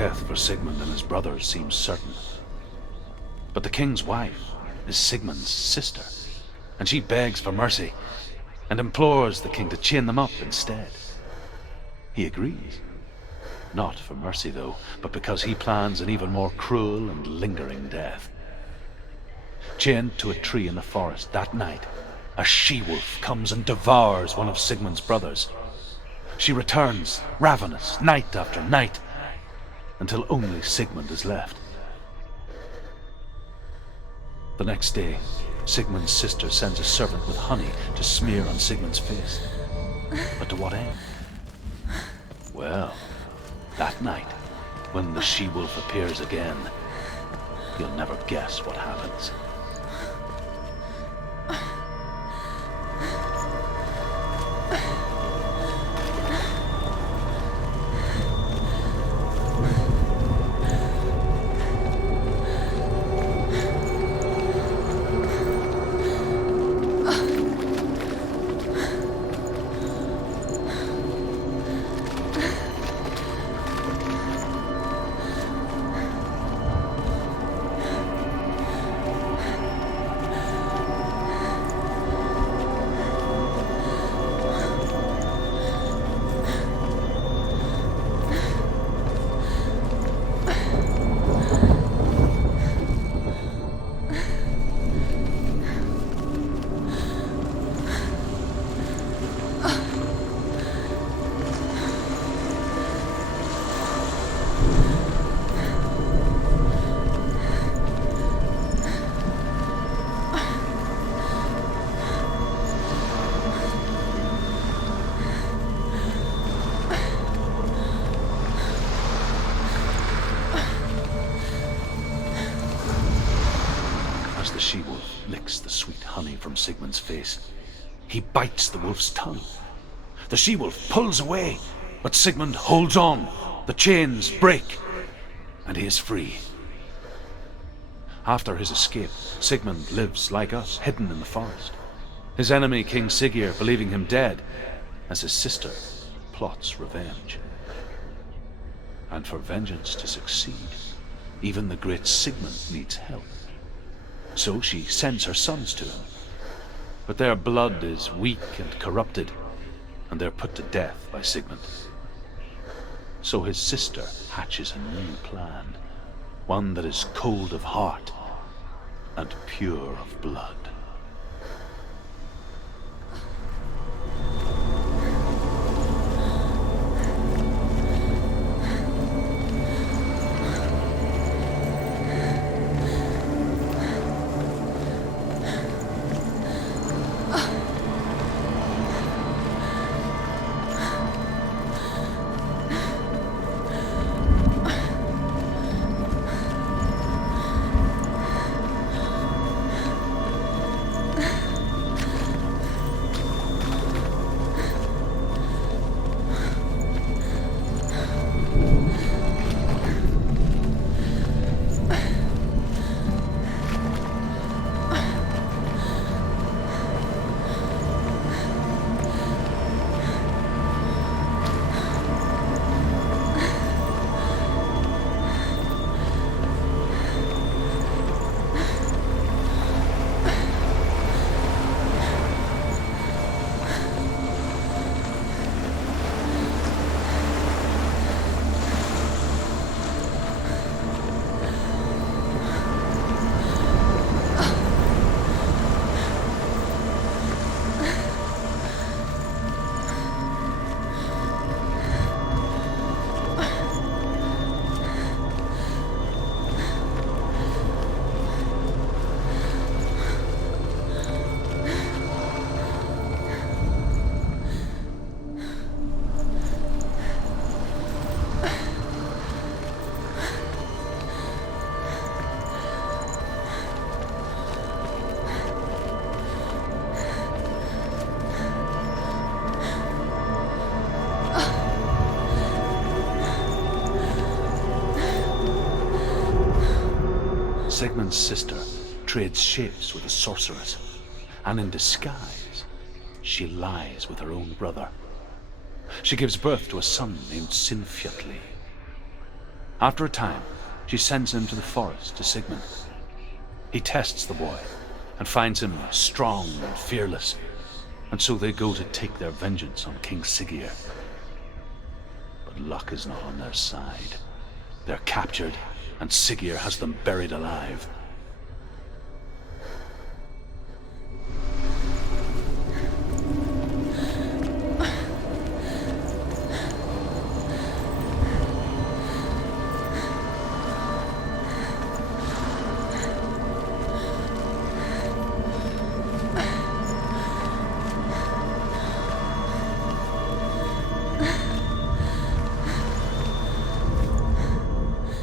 death for Sigmund and his brothers seems certain. But the king's wife is Sigmund's sister, and she begs for mercy and implores the king to chain them up instead. He agrees. Not for mercy, though, but because he plans an even more cruel and lingering death. Chained to a tree in the forest that night, a she-wolf comes and devours one of Sigmund's brothers. She returns, ravenous, night after night, until only Sigmund is left. The next day, Sigmund's sister sends a servant with honey to smear on Sigmund's face. But to what end? Well, that night, when the she-wolf appears again, you'll never guess what happens. As the she-wolf licks the sweet honey from Sigmund's face, he bites the wolf's tongue. The she-wolf pulls away, but Sigmund holds on. The chains break, and he is free. After his escape, Sigmund lives like us, hidden in the forest. His enemy, King Siggeir, believing him dead, as his sister plots revenge. And for vengeance to succeed, even the great Sigmund needs help. So she sends her sons to him. But their blood is weak and corrupted, and they're put to death by Sigmund. So his sister hatches a new plan, one that is cold of heart and pure of blood. Sigmund's sister trades shapes with a sorceress, and in disguise, she lies with her own brother. She gives birth to a son named Sinfjotli. After a time, she sends him to the forest to Sigmund. He tests the boy and finds him strong and fearless, and so they go to take their vengeance on King Siggeir. But luck is not on their side. They're captured, and Siggeir has them buried alive.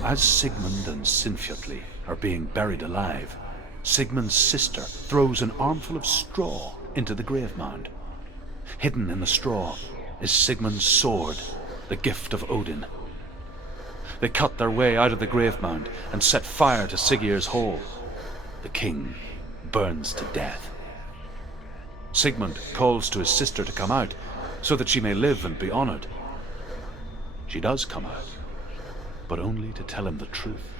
As Sigmund and Sinfjotli are being buried alive, Sigmund's sister throws an armful of straw into the grave mound. Hidden in the straw is Sigmund's sword, the gift of Odin. They cut their way out of the grave mound and set fire to Siggeir's hole. The king burns to death. Sigmund calls to his sister to come out so that she may live and be honored. She does come out, but only to tell him the truth.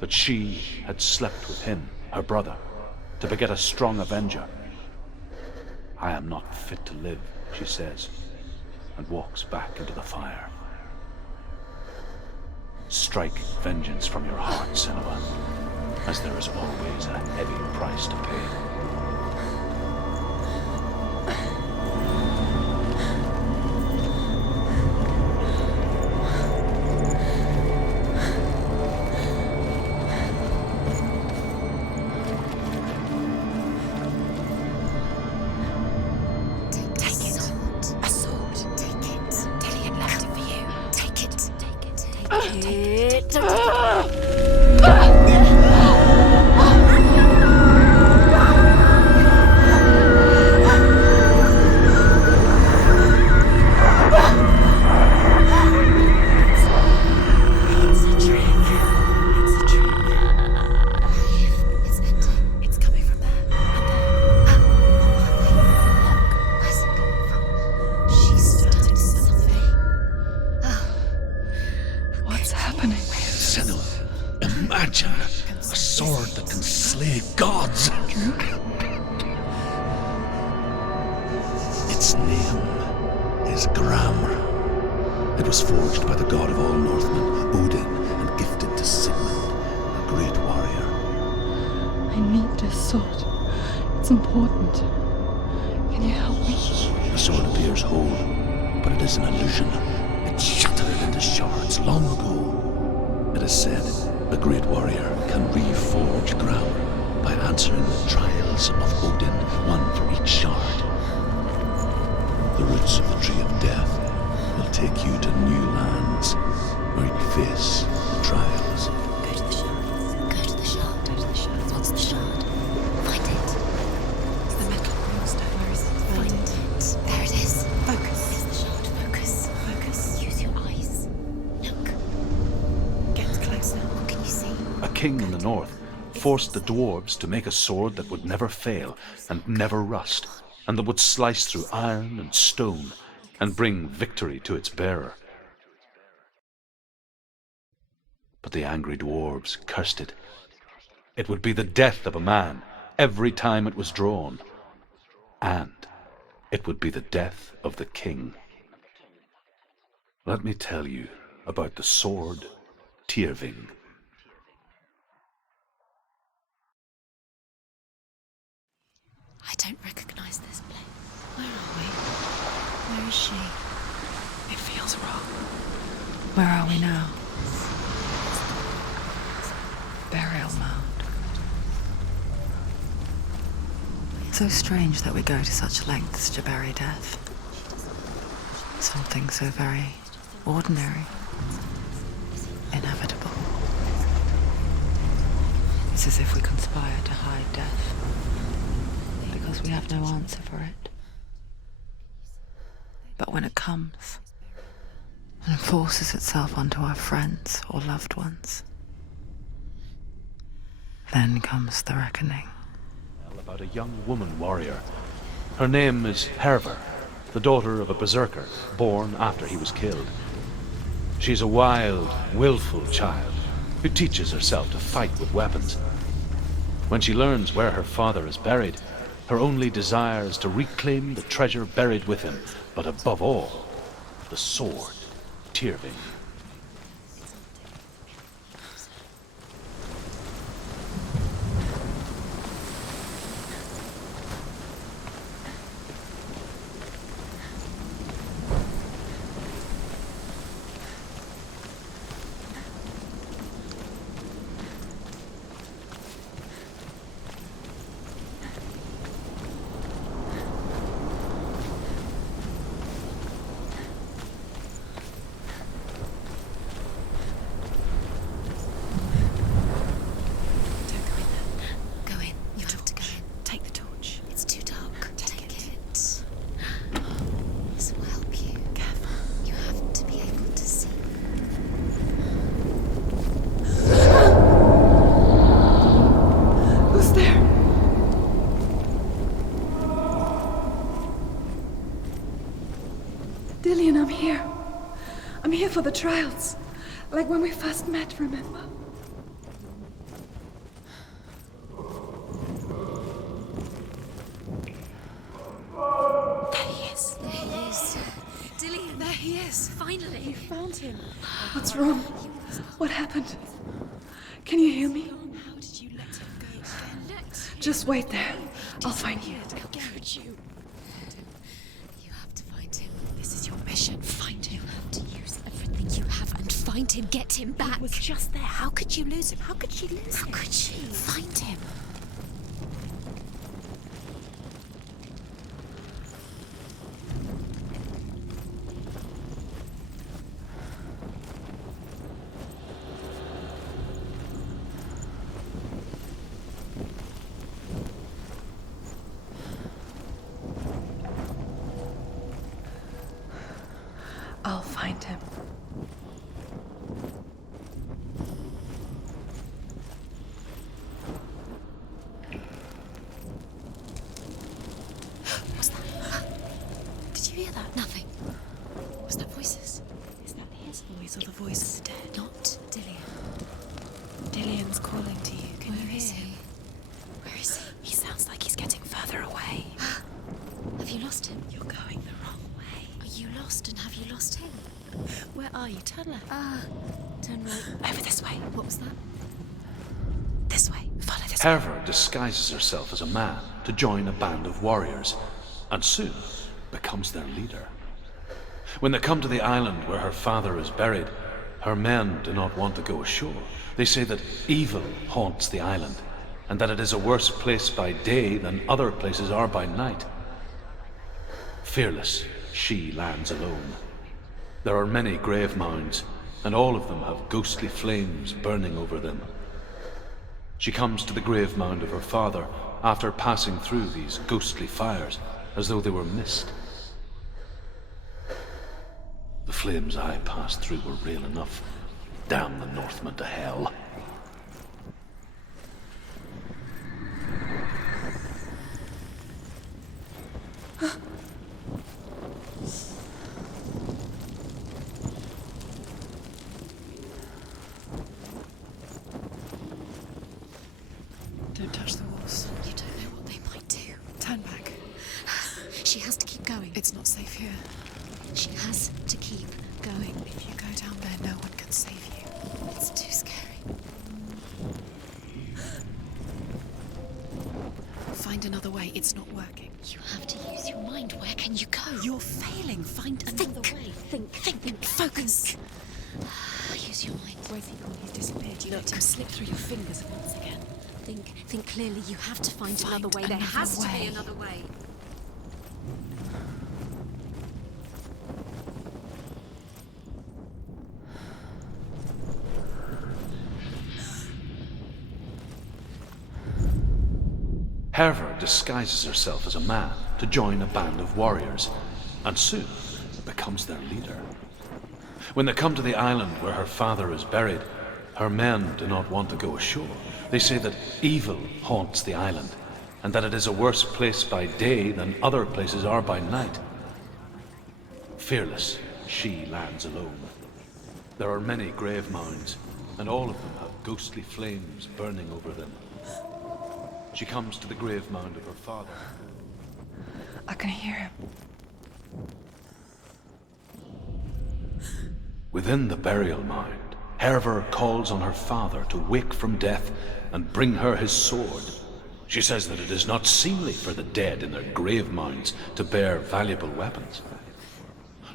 That she had slept with him, her brother, to beget a strong avenger. I am not fit to live, she says, and walks back into the fire. Strike vengeance from your heart, Senua, as there is always a heavy price to pay. Forced the dwarves to make a sword that would never fail and never rust, and that would slice through iron and stone and bring victory to its bearer. But the angry dwarves cursed it. It would be the death of a man every time it was drawn, and it would be the death of the king. Let me tell you about the sword Tyrving. I don't recognize this place. Where are we? Where is she? It feels wrong. Where are we now? Burial mound. So strange that we go to such lengths to bury death. Something so very ordinary, inevitable. It's as if we conspire to hide death, because we have no answer for it. But when it comes and forces itself onto our friends or loved ones, then comes the reckoning. About a young woman warrior. Her name is Hervor, the daughter of a berserker born after he was killed. She's a wild, willful child who teaches herself to fight with weapons. When she learns where her father is buried, her only desire is to reclaim the treasure buried with him, but above all, the sword, Tyrving. Dillian, I'm here. I'm here for the trials. Like when we first met, remember? There he is. There he is. Dillian, there he is. Finally. You found him. What's wrong? What happened? Can you hear me? How did you let him go? Just wait there. I'll find you. How could you? You have to find him. This is your mission. Find him. You have to use everything you have and find him. Get him back. He was just there. How could you lose him? How could she lose him? How could she? Find him. I'll find him. What's that? Did you hear that? Nothing. Was that voices? Is that his voice or the voice of the dead? Not Dillian. Dillian's calling to you. Can you Where is hear he? him? Where is he? He sounds like he's getting further away. Have you lost him? You're going the wrong way. Are you lost and have you lost him? Where are you? Turn left. Turn right. Over this way. What was that? This way. Follow this way. Herver disguises herself as a man to join a band of warriors, and soon becomes their leader. When they come to the island where her father is buried, her men do not want to go ashore. They say that evil haunts the island, and that it is a worse place by day than other places are by night. Fearless, she lands alone. There are many grave mounds, and all of them have ghostly flames burning over them. She comes to the grave mound of her father after passing through these ghostly fires, as though they were mist. The flames I passed through were real enough. Damn the Northmen to hell. Don't touch the walls. You don't know what they might do. Turn back. She has to keep going. It's not safe here. She has to keep going. If you go down there, no one can save you. It's too scary. Find another way. It's not working. You have to use your mind. Where can you go? You're failing. Find another way. Think. Focus. Use your mind. Where's he gone? He's disappeared. You let him slip through your fingers once again. Think clearly. You have to find another way. There another has to way. be another way. Herver disguises herself as a man to join a band of warriors, and soon becomes their leader. When they come to the island where her father is buried, her men do not want to go ashore. They say that evil haunts the island, and that it is a worse place by day than other places are by night. Fearless, she lands alone. There are many grave mounds, and all of them have ghostly flames burning over them. She comes to the grave mound of her father. I can hear him. Within the burial mound, Hervor calls on her father to wake from death and bring her his sword. She says that it is not seemly for the dead in their grave mounds to bear valuable weapons.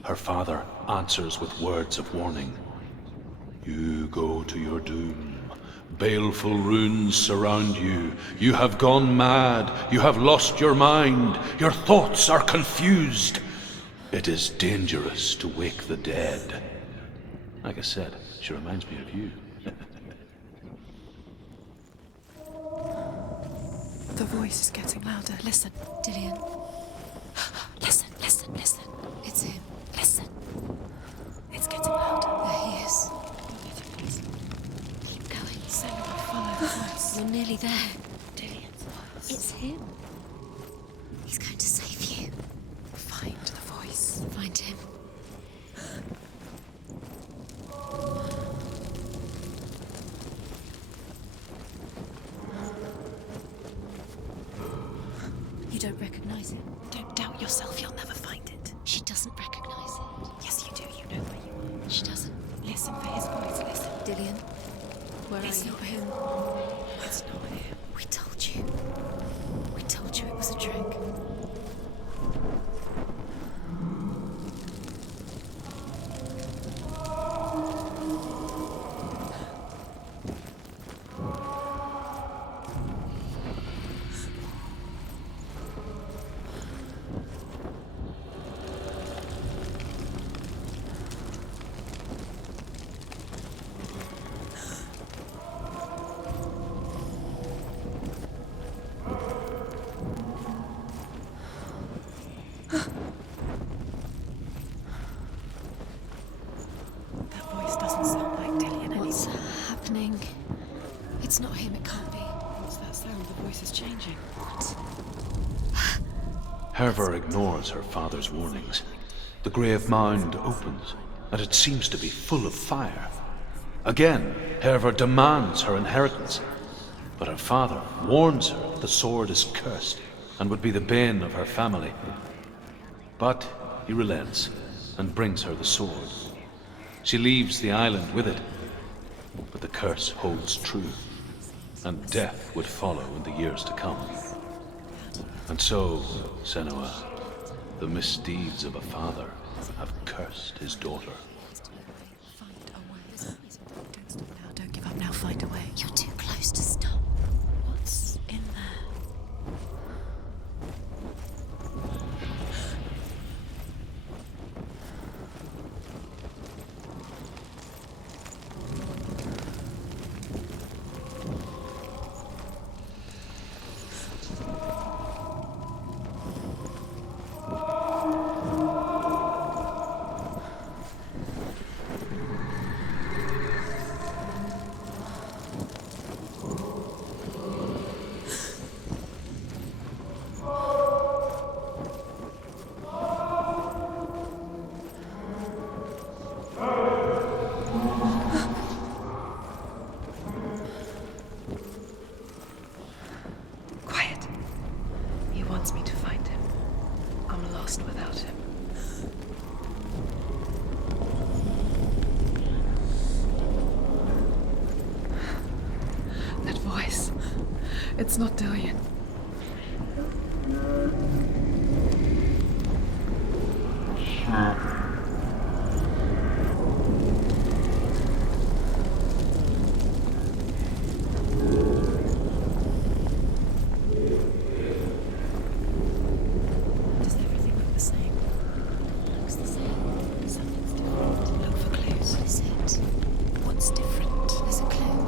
Her father answers with words of warning. You go to your doom. Baleful runes surround you. You have gone mad. You have lost your mind. Your thoughts are confused. It is dangerous to wake the dead. Like I said, she reminds me of you. The voice is getting louder. Listen. Dillian. Listen, listen, listen. It's him. Listen. It's getting louder. There he is. Keep going. Senua, follow the voice. You're nearly there. Dillian's voice. It's him. He's going to save you. Find the voice. Find him. You don't recognize it. Don't doubt yourself, you'll never find it. She doesn't recognize it. Yes, you do. You know where you are. She doesn't. Listen for his voice, listen. Dillian, where It's are you? not him. It's not him. We told you. We told you it was a trick. That voice doesn't sound like Dillian What's anymore. happening? It's not him, it can't be. What's that sound? The voice is changing. What? Hervor ignores her father's warnings. The grave mound opens, and it seems to be full of fire. Again, Hervor demands her inheritance, but her father warns her the sword is cursed and would be the bane of her family. But he relents and brings her the sword. She leaves the island with it, but the curse holds true, and death would follow in the years to come. And so, Senua, the misdeeds of a father have cursed his daughter. Find a way. Don't stop now. Don't give up now. Find a way. You're too close to stop. What's in there? Quiet. He wants me to find him. I'm lost without him. That voice. It's not Dillian. Does everything look the same? Looks the same. Something's different. Look for clues. What is it? What's different? There's a clue.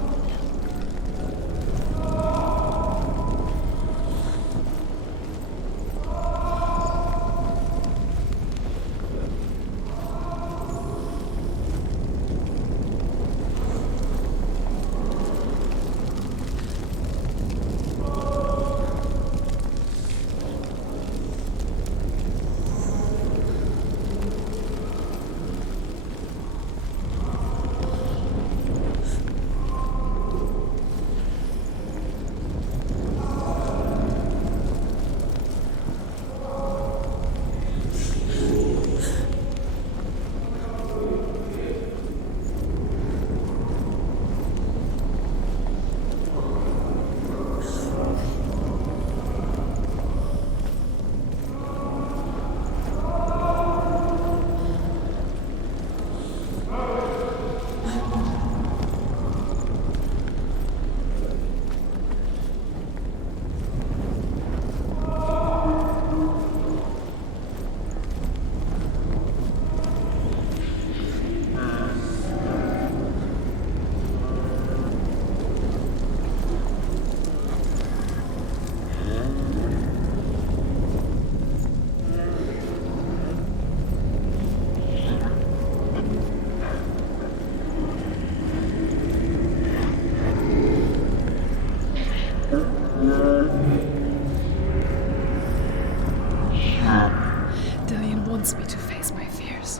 wants me to face my fears.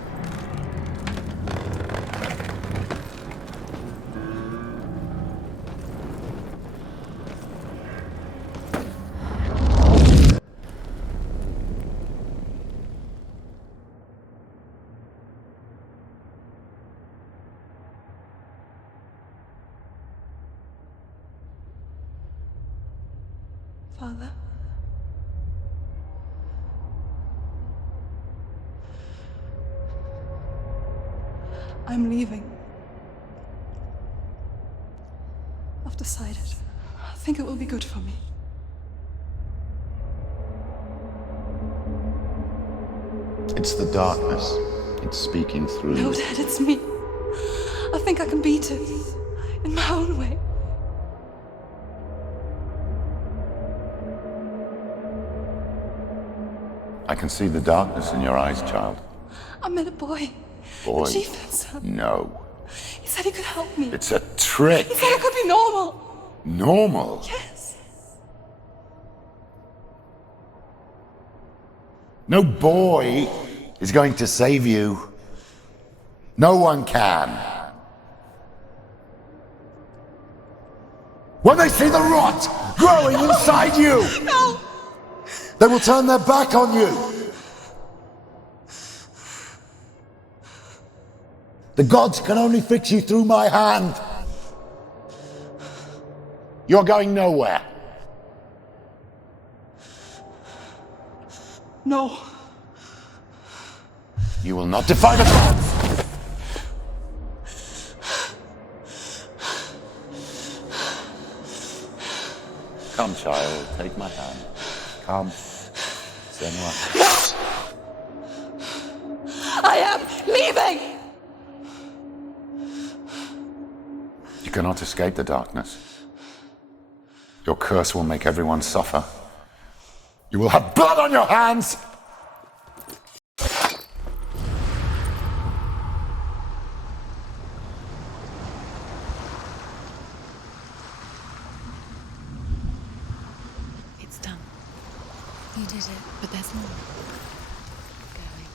Father? I'm leaving. I've decided. I think it will be good for me. It's the darkness. It's speaking through No, you. Dad, it's me. I think I can beat it. In my own way. I can see the darkness in your eyes, child. I met a boy. Boy. The chieftain's son. No. He said he could help me. It's a trick. He said I could be normal. Normal. Yes. No boy is going to save you. No one can. When they see the rot growing inside you, No! they will turn their back on you. The gods can only fix you through my hand. You're going nowhere. No. You will not defy the gods. Come, child, take my hand. Come. Senua. I am leaving! You cannot escape the darkness. Your curse will make everyone suffer. You will have blood on your hands! It's done. You did it, but there's more. Going.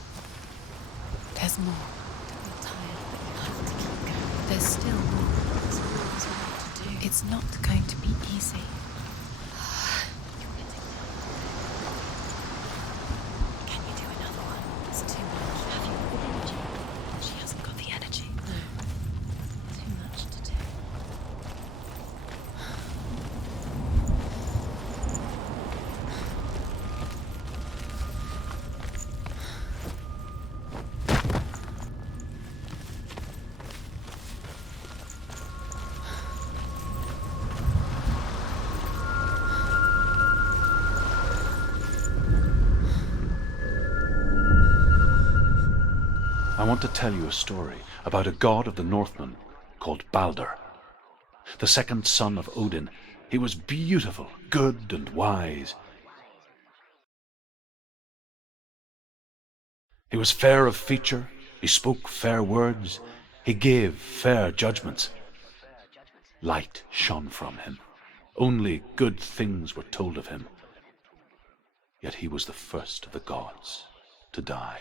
There's more. You're tired, but you have to keep going. There's still more. There's always a lot to do. It's not going to be easy. You're getting there. Can you do another one? It's too much. Have you warned you? She hasn't got the energy. No. Too much to do. I want to tell you a story about a god of the Northmen called Balder. The second son of Odin. He was beautiful, good and wise. He was fair of feature, he spoke fair words, he gave fair judgments. Light shone from him. Only good things were told of him. Yet he was the first of the gods to die.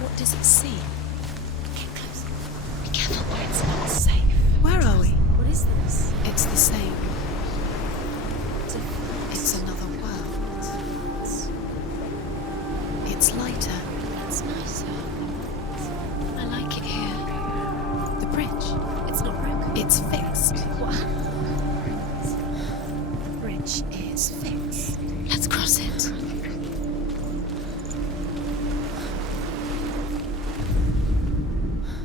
What does it see? Get closer. Be careful, it's not safe. Where are we? What is this? It's the same. It's another world. It's lighter. That's nicer. I like it here. The bridge. It's not broken. It's fixed. What? The bridge is fixed. Let's cross it.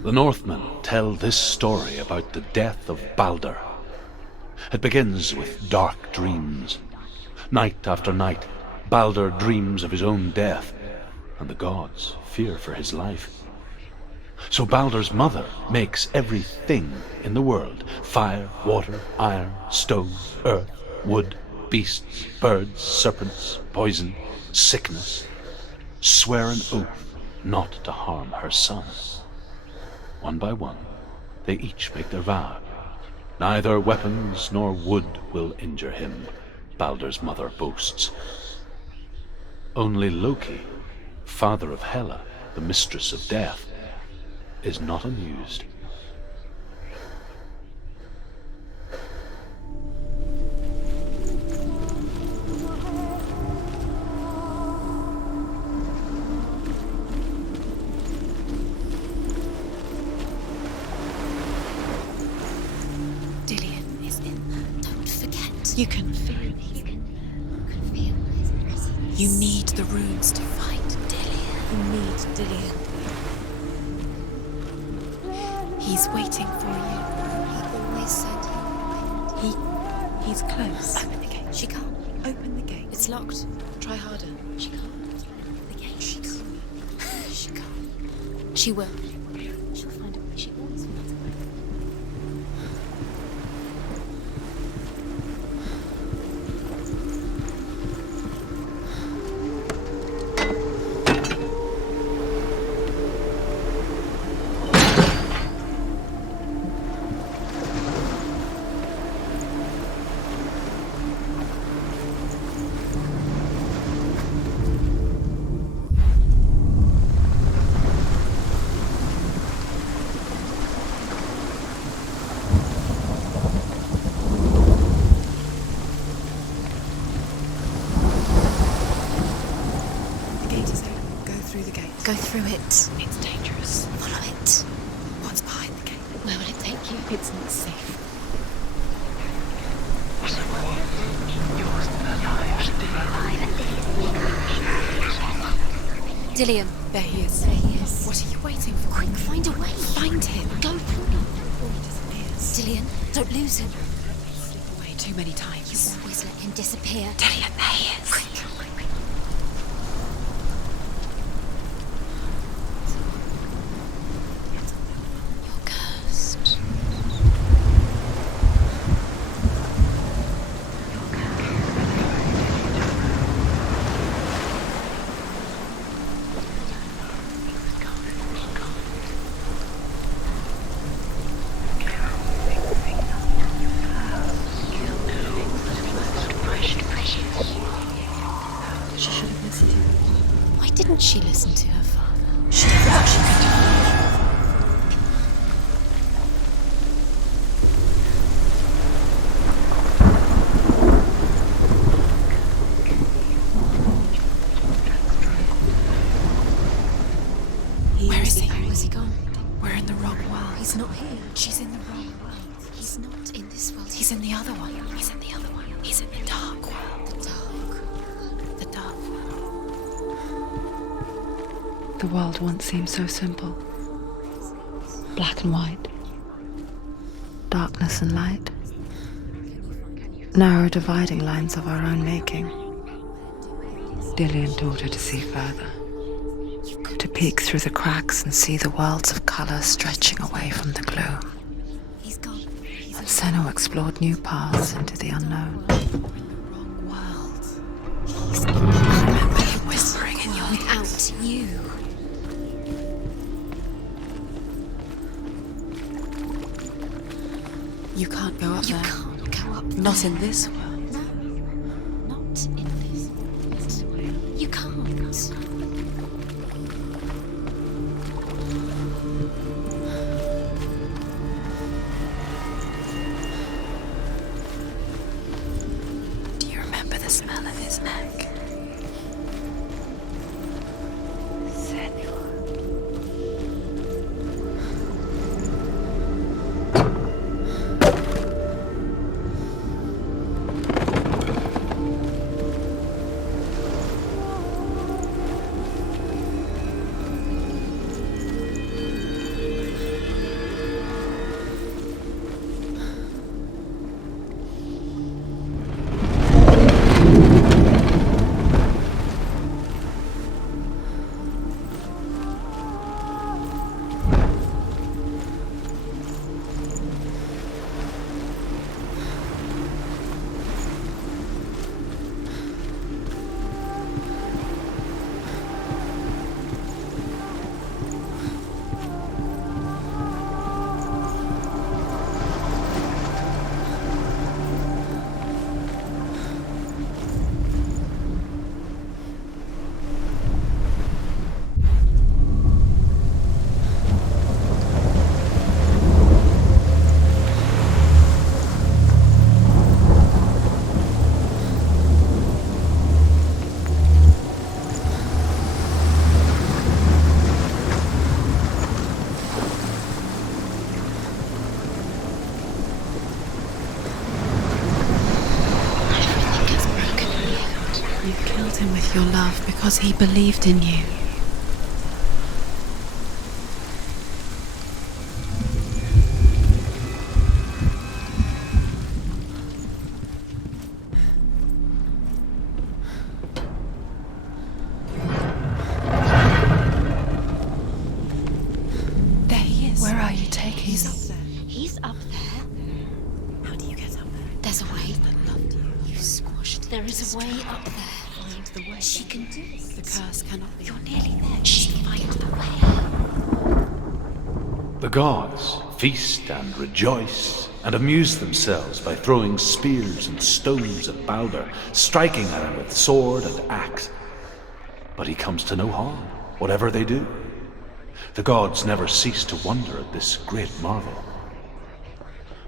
The Northmen tell this story about the death of Baldur. It begins with dark dreams. Night after night, Baldur dreams of his own death, and the gods fear for his life. So Baldur's mother makes everything in the world, fire, water, iron, stone, earth, wood, beasts, birds, serpents, poison, sickness, swear an oath not to harm her son. One by one, they each make their vow. Neither weapons nor wood will injure him, Baldur's mother boasts. Only Loki, father of Hela, the mistress of death, is not amused. Dillion is in. Don't forget. You can feel it. You can feel his presence. You need the runes to fight. Dillion. You need Dillion. He's waiting for you. He always said he would. He's close. Open the gate. She can't. Open the gate. It's locked. Try harder. She can't. Open the gate. She can't. She can't. She will. She'll find a way. She always finds a way. Go through it. It's dangerous. Follow it. What's behind the gate? Where will it take you? It's not safe. Dillion. There he is. There he is. What are you waiting for? Quick, find a way. Find him. Go. Before he disappears. Dillion, don't lose him. Slip away too many times. You always let him disappear. Dillion, there he is. Quick. You're cursed. She should have listened to him. Why didn't she listen to her father? She did what she could do. Where is he? Where is he gone? We're in the wrong world. He's not here. She's in the wrong world. He's not in this world. He's in the other one. He's in the other one. He's in the dark world. the dark. The dark world. The world once seemed so simple. Black and white. Darkness and light. Narrow dividing lines of our own making. Dillion taught her to see further. To peek through the cracks and see the worlds of colour stretching away from the gloom. He's gone. He's And Senua explored new paths into the unknown. wrong world. I remember him whispering in your Without you. You can't go up You there. can't go up Not there. in this world. No. Not in this world. You can't. Do you remember the smell of his neck? Senua. Because he believed in you. There he is. Where are you taking me? He's up there. He's up there. How do you get up there? There's a way. You squashed. There is a way up there. Find the way. She can do it. The curse cannot be. You're nearly there. Just find the way. The gods feast and rejoice and amuse themselves by throwing spears and stones at Baldur, striking at him with sword and axe. But he comes to no harm, whatever they do. The gods never cease to wonder at this great marvel.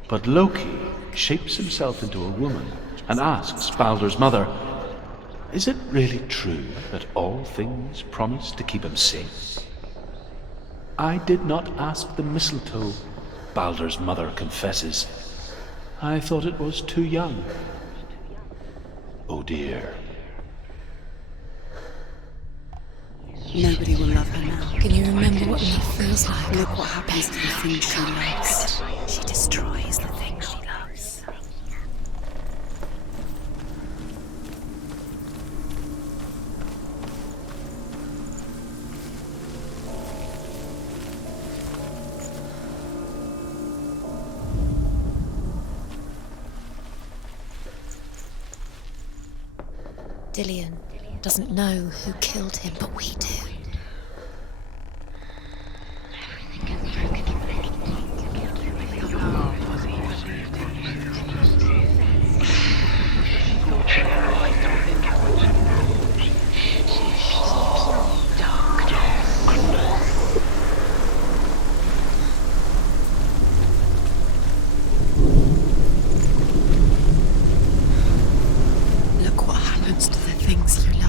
But Loki shapes himself into a woman and asks Baldur's mother, "Is it really true that all things promise to keep him safe?" "I did not ask the mistletoe," Baldur's mother confesses. "I thought it was too young." Oh dear. Nobody will love her now. Can you remember what love feels like? Look what happens to the things she loves. She destroys the things she loves. Dillion doesn't know who killed him, but we do. Look what happens to the things you love.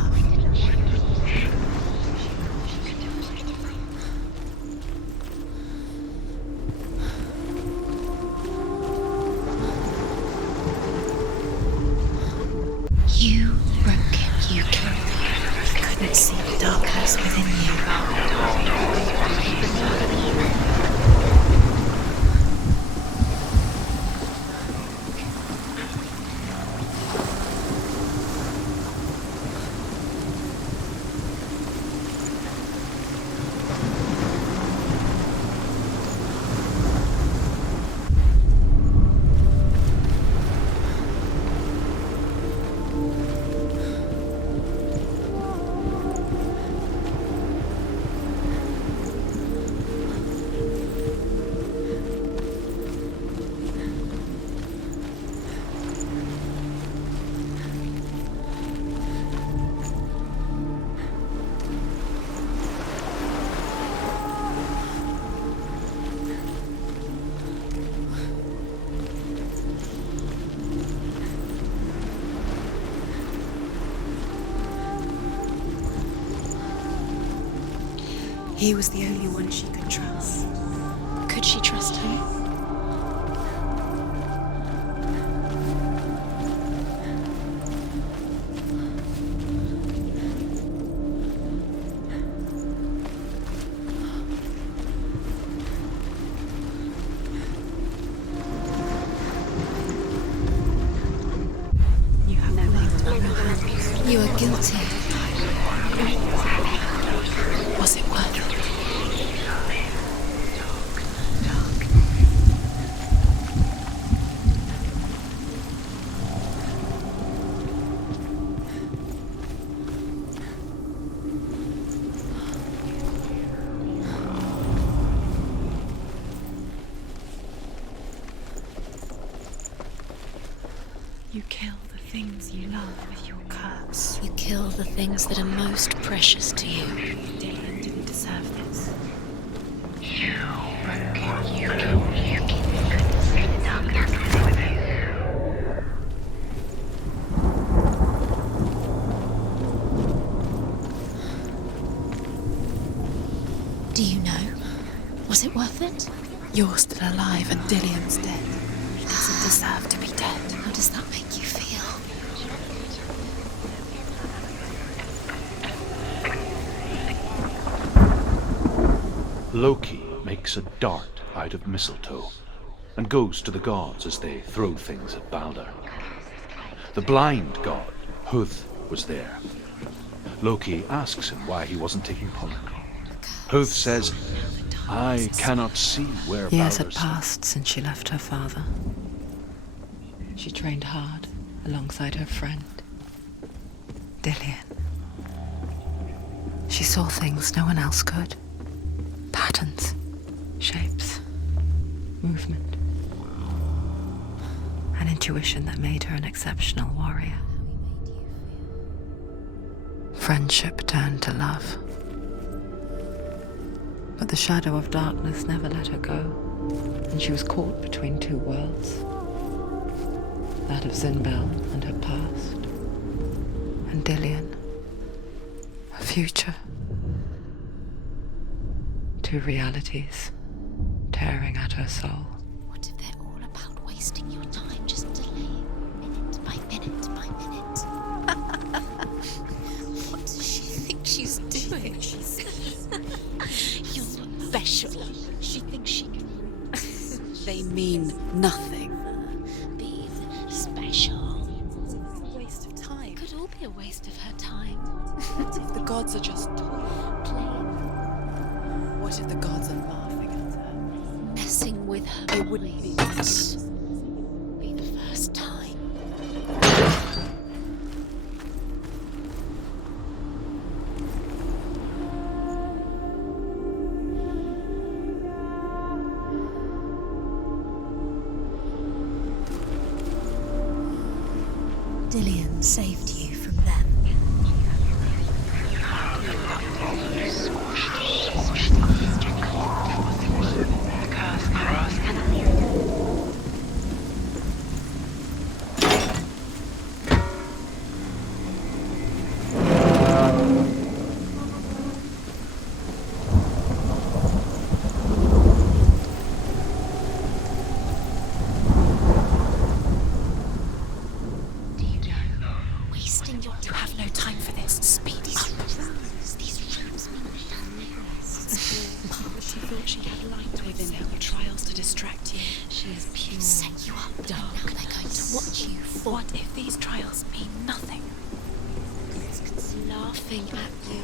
You broke him. You killed him. You couldn't see the darkness within you. He was the only one she could trust. Could she trust him? You have no label on your hands. You are guilty. Was it worth it? You kill the things you love with your curse. You kill the things that are most precious to you. Dillion didn't deserve this. Do you know? Was it worth it? You're still alive and Dillion's dead. He doesn't deserve to be dead. How does that make you feel? Loki makes a dart out of mistletoe and goes to the gods as they throw things at Balder. The blind god, Huth, was there. Loki asks him why he wasn't taking part. Huth says, "I cannot see where Years had Balder's..." passed since she left her father. She trained hard alongside her friend, Dillian. She saw things no one else could. Patterns, shapes, movement. An intuition that made her an exceptional warrior. Friendship turned to love. But the shadow of darkness never let her go, and she was caught between two worlds. That of Zinbel and her past, and Dillian, her future. Two realities tearing at her soul. What if they're all about wasting your time, just delaying minute by minute by minute? What does she think she's doing? You're special. She thinks she can. They mean nothing. Being special. It's a waste of time. Could all be a waste of her time. What if the gods are just Playing, What if the gods are laughing at her? messing with her. It wouldn't be minds. Be the first time. Dillian saved you from them. Wasting your time. You have no time for this. Speed up. These rooms mean nothing. She thought she had light within her trials to distract you. She is pure. Set you up. Dark. Now they're going to watch you fall. What if these trials mean nothing? Laughing at you.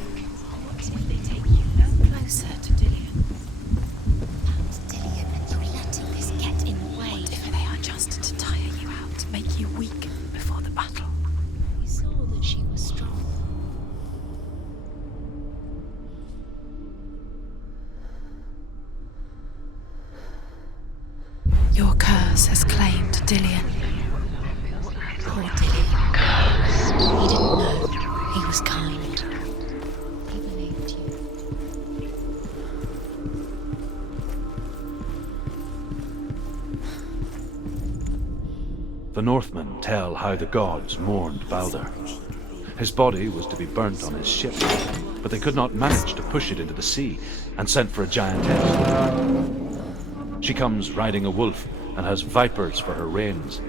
What if they take you no closer to Dillian? Dillian, and you're letting this get in the way. What if they are just to tire you out, make you weak before the battle? We saw that she was strong. Your curse has claimed Dillian. Poor Dillian. He didn't know. He was kind. He believed you. The Northmen tell how the gods mourned Balder. His body was to be burnt on his ship, but they could not manage to push it into the sea and sent for a giantess. She comes riding a wolf and has vipers for her reins.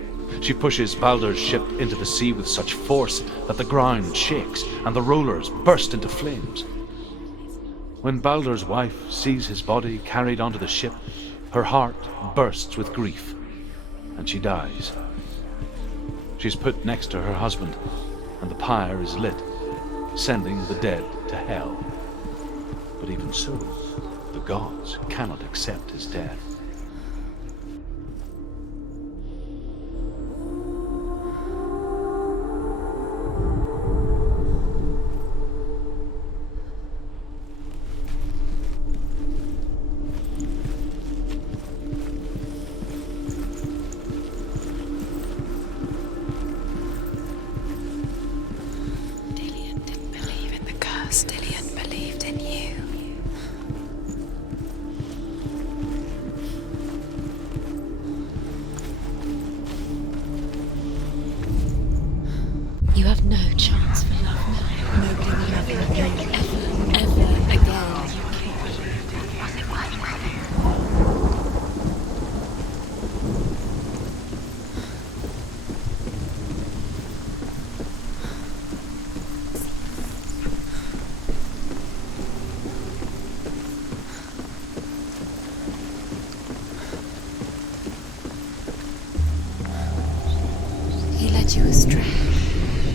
She pushes Balder's ship into the sea with such force that the ground shakes and the rollers burst into flames. When Balder's wife sees his body carried onto the ship, her heart bursts with grief, and she dies. She's put next to her husband, and the pyre is lit, sending the dead to hell. But even so, the gods cannot accept his death. Dillian didn't believe in the curse. Dillian believed in you. you astray.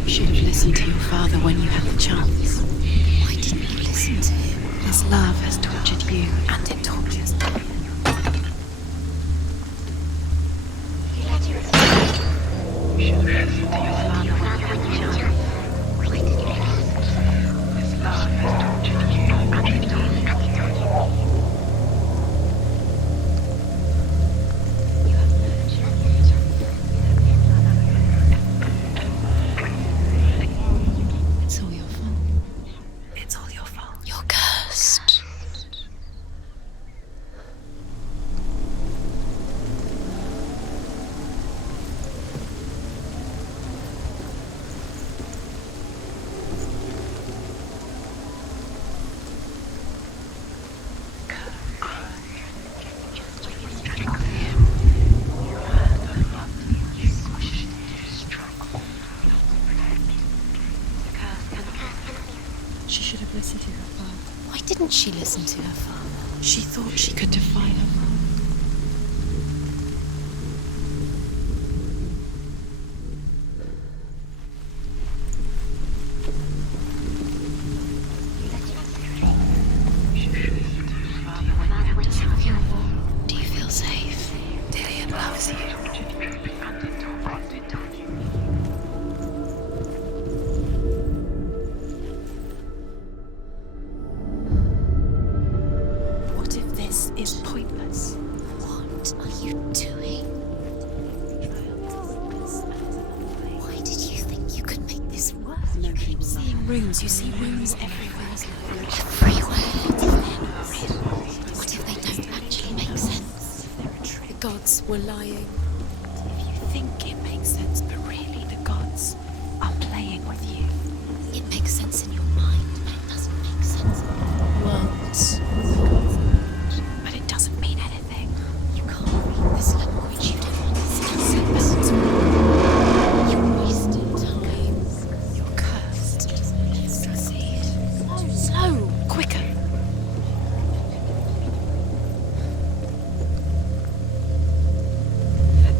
You should have listened to your father when you had the chance. Why didn't you listen to him? His love has tortured you, and it tortures me. You let you should have listened to your father when you had the chance. Why didn't you listen? His love has tortured you, and it tortures me. It's all your fault. It's all your fault. You're cursed. She should have listened to her father. Why didn't she listen to her father? She thought she could defy her father. Do you feel safe? Dillian loves you. What if this is pointless? What are you doing? Why did you think you could make this work? You keep seeing runes. You see runes everywhere. Everywhere. What if they don't actually make sense? The gods were lying. If you think it makes sense, but really the gods are playing with you. It makes sense in your mind, but it doesn't make sense in the worlds. But it doesn't mean anything. You can't read this language. You don't understand sense. You're wasting time. You're cursed. Succeed. Slow. Quicker.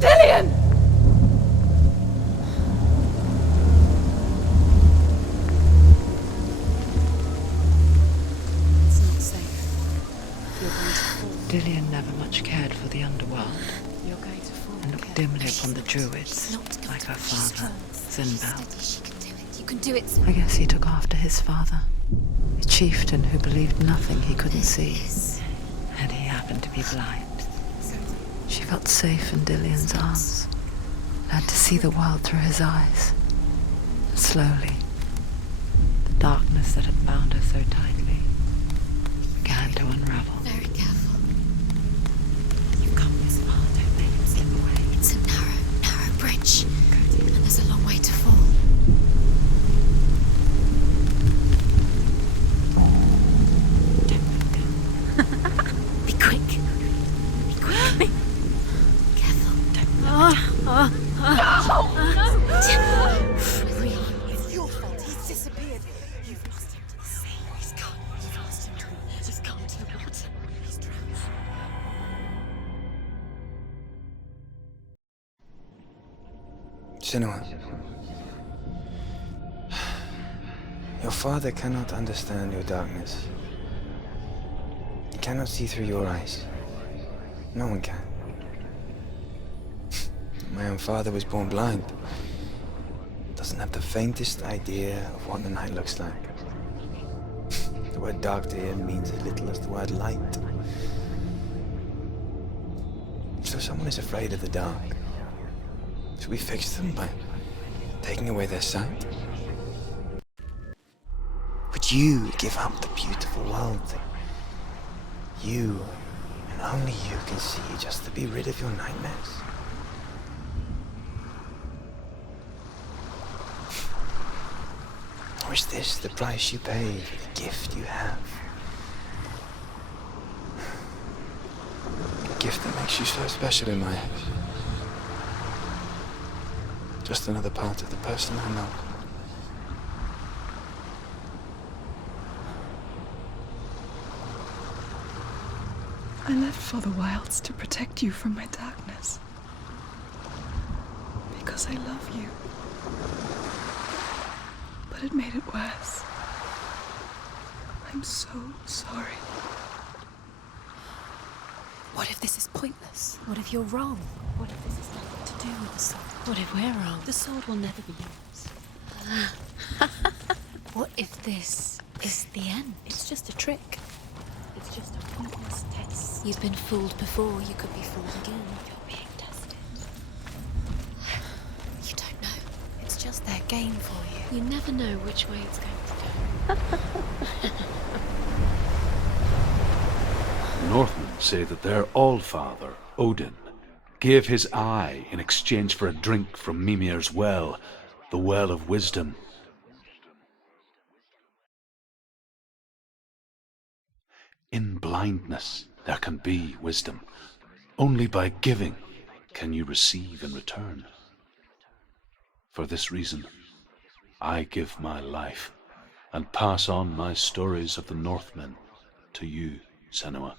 Dillian! It's not safe. You're going to fall. Dillian never much cared for the underworld You're going to fall. and looked dimly upon the druids, like her father, Sinbel. She can do it. You can do it. I guess he took after his father, a chieftain who believed nothing he couldn't see, and he happened to be blind. She felt safe in Dillian's arms, learned to see the world through his eyes. And slowly, the darkness that had bound her so tightly began to unravel. Very careful. You've come this far. Don't make it slip away. It's a narrow bridge, and there's a long way to fall. Be quick. Be quick. Careful. No. It's your fault. He's disappeared. You've lost him to the sea. He's gone. You've lost him to him. He's gone to the water. He's drowned. Senua, your father cannot understand your darkness. He cannot see through your eyes. No one can. My own father was born blind. Doesn't have the faintest idea of what the night looks like. The word dark to him means as little as the word light. So someone is afraid of the dark. Should we fix them by taking away their sight? Would you give up the beautiful world that you and only you can see just to be rid of your nightmares? Or is this the price you pay for the gift you have? A gift that makes you so special in my eyes. Just another part of the person I know. I left for the wilds to protect you from my darkness. Because I love you. But it made it worse. I'm so sorry. What if this is pointless? What if you're wrong? What if this has nothing to do with the sword? What if we're wrong? The sword will never be yours. What if this is the end? It's just a trick. It's just a pointless test. You've been fooled before, you could be fooled again. You're being tested. You don't know. It's just their game for you. You never know which way it's going to go. Northmen say that their Allfather, Odin, gave his eye in exchange for a drink from Mimir's well, the Well of Wisdom. In blindness there can be wisdom. Only by giving can you receive in return. For this reason, I give my life and pass on my stories of the Northmen to you, Senua.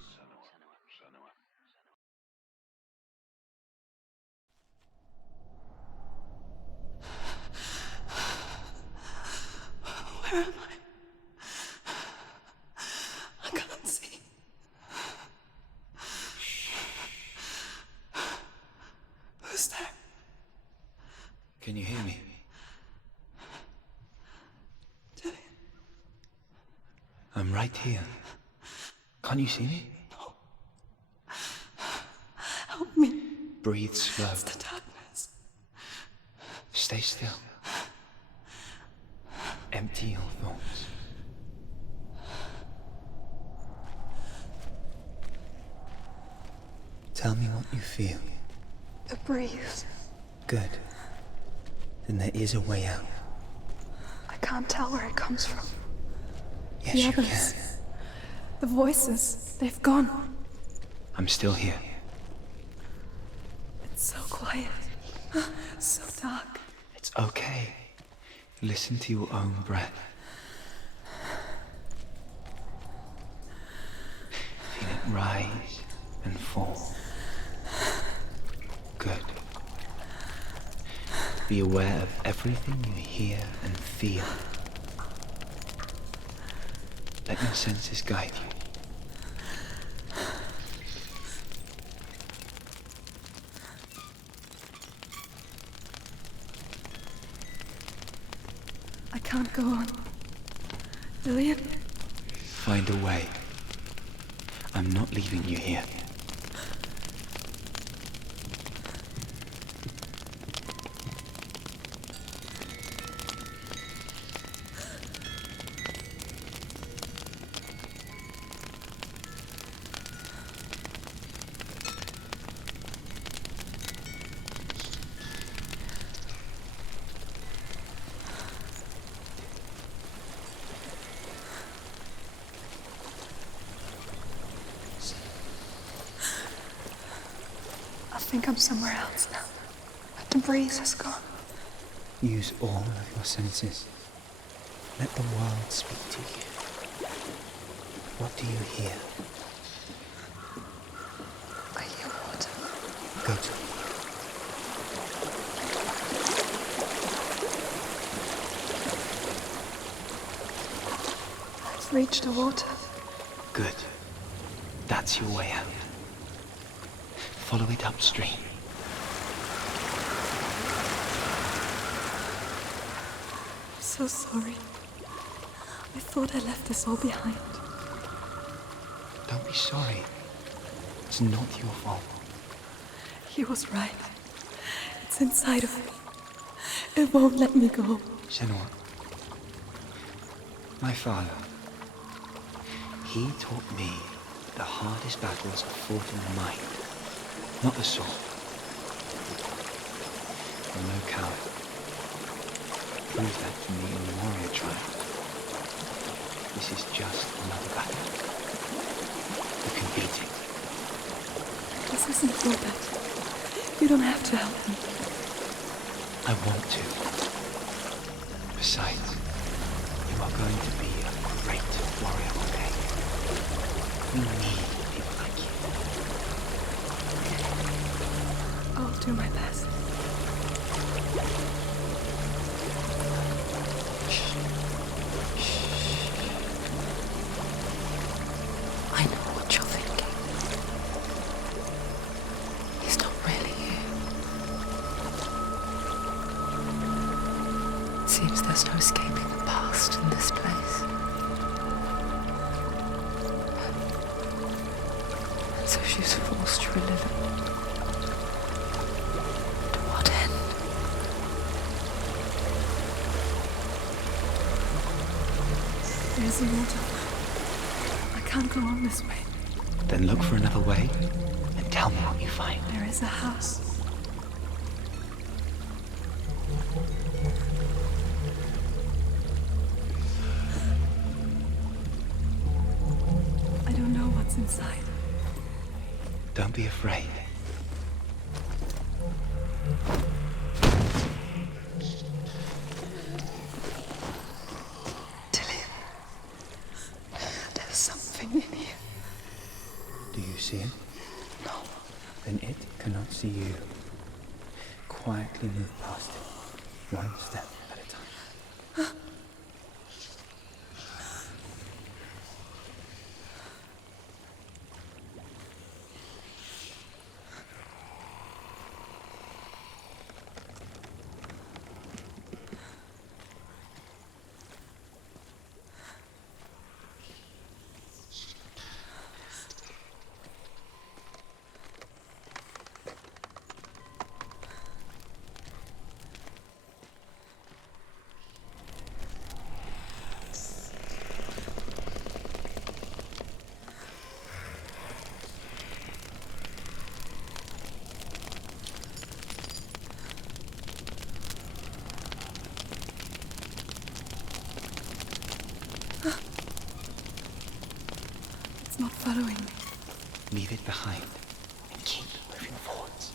Where am I? I can't see. Who's there? Can you hear me? Dillian. I'm right here. Can't you see me? No. Help me. Breathe slow. It's the darkness. Stay still. Empty your thoughts. Tell me what you feel. The breeze. Good. Then there is a way out. I can't tell where it comes from. Yes, The you others. can. The voices. They've gone. I'm still here. It's so quiet. So dark. It's okay. Listen to your own breath. Feel it rise and fall. Good. Be aware of everything you hear and feel. Let your senses guide you. I can't go on. Dillian? Find a way. I'm not leaving you here. I think I'm somewhere else now. But the breeze has gone. Use all of your senses. Let the world speak to you. What do you hear? I hear water. Go to it. I've reached the water. Good. That's your way out. Follow it upstream. I'm so sorry. I thought I left this all behind. Don't be sorry. It's not your fault. He was right. It's inside of me. It won't let me go. Senua. My father. He taught me the hardest battles are fought in the mind, not the sword. I'm no coward. Prove that to me in the warrior trial. This is just another battle. You can beat it. This isn't your battle. You don't have to help me. I want to. Besides, you are going to be a great warrior one day. We need people like you. I'll do my best. So she's forced to relive it. To what end? There's a water. I can't go on this way. Then look for another way and tell me what you find. There is a house. I don't know what's inside. Don't be afraid. Dillian, there's something in here. Do you see it? No. Then it cannot see you. Quietly move past it, one step at a time. It's not following me. Leave it behind and keep moving forwards.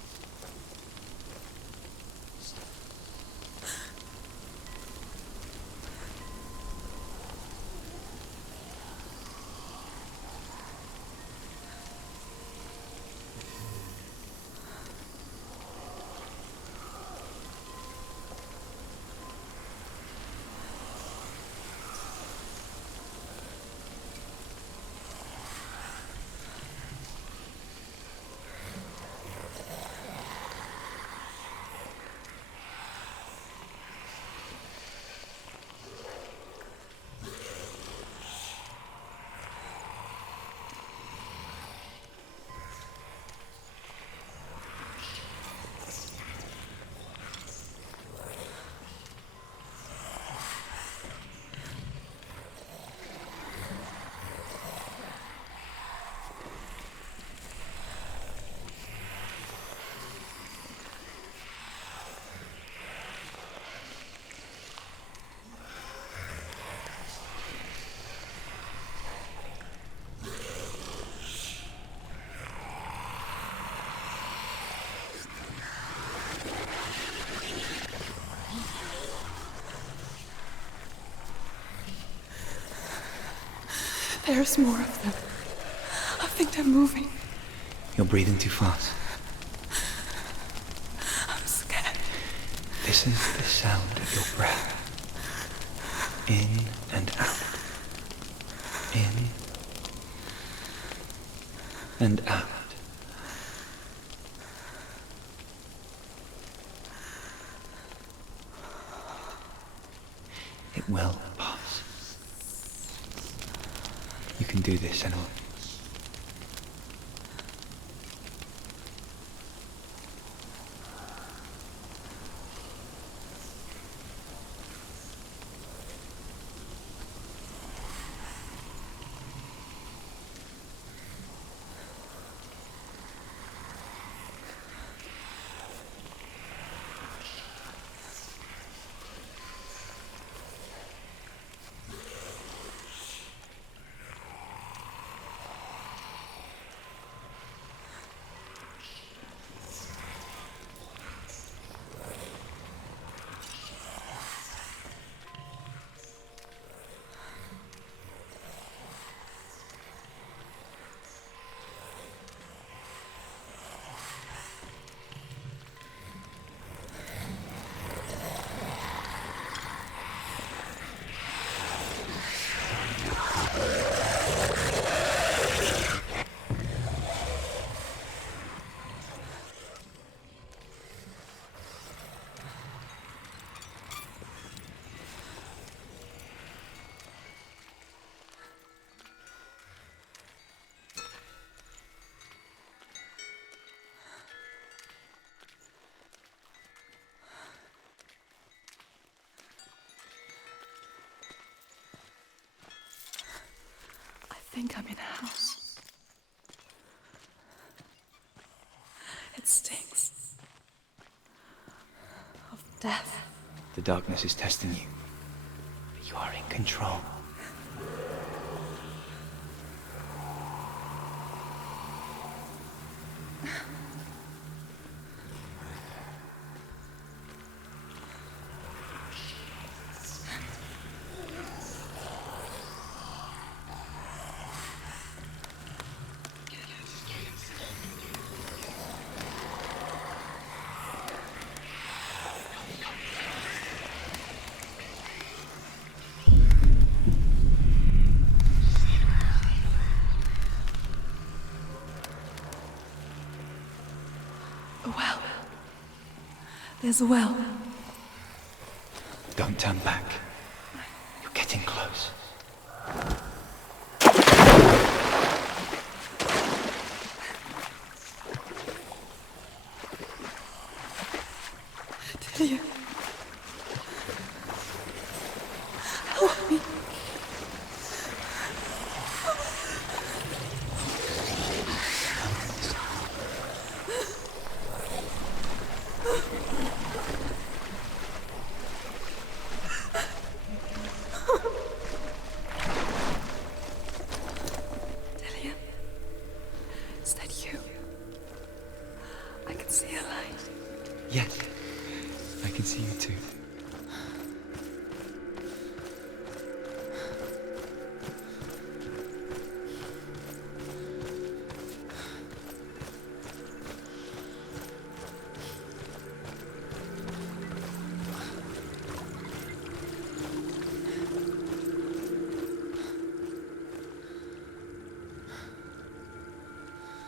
There's more of them. I think they're moving. You're breathing too fast. I'm scared. Listen to the sound of your breath. In and out. In and out. It will pass. You can do this, Senua. think I'm in a house. It stinks of death. The darkness is testing you, but you are in control. A well. There's a well. Don't turn back. You're getting close. Delia. Help me. Delia. Is that you? I can see a light. Yes, I can see you too.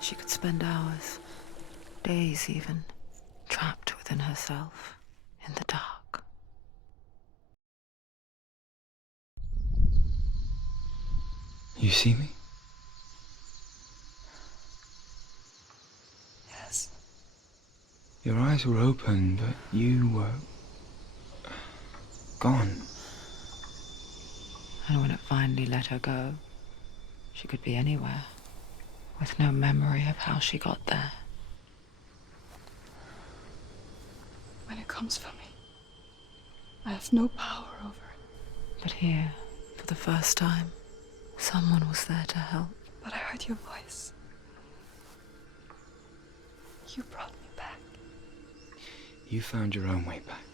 She could spend hours, days even, trapped within herself, in the dark. You see me? Yes. Your eyes were open, but you were gone. And when it finally let her go, she could be anywhere, with no memory of how she got there. When it comes for me, I have no power over it. But here, for the first time, someone was there to help. But I heard your voice. You brought me back. You found your own way back.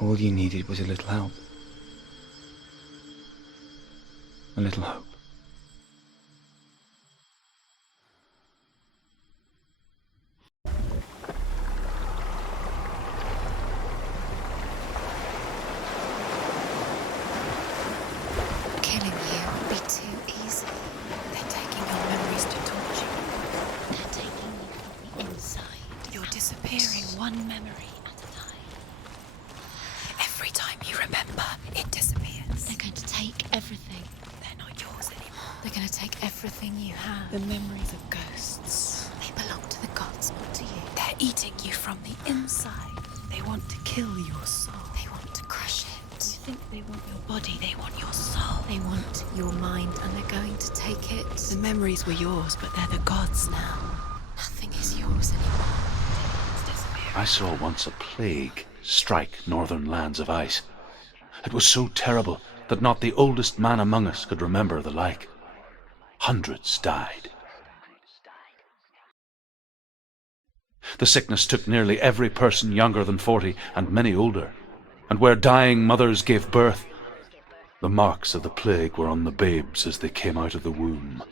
All you needed was a little help. A little hope. Killing you would be too easy. They're taking your memories to torture you. They're taking you from the inside. You're disappearing one memory at a time. Every time you remember, it disappears. They're going to take everything. They're not yours anymore. They're going to take everything you have. The memories of ghosts. They belong to the gods, not to you. They're eating you from the inside. They want to kill your soul. They want to crush it. You think they want your body, they want your soul. They want your mind, and they're going to take it. The memories were yours, but they're the gods now. Nothing is yours anymore. It's disappearing. I saw once a plague strike northern lands of ice. It was so terrible that not the oldest man among us could remember the like. Hundreds died. The sickness took nearly every person younger than 40 and many older. And where dying mothers gave birth, the marks of the plague were on the babes as they came out of the womb.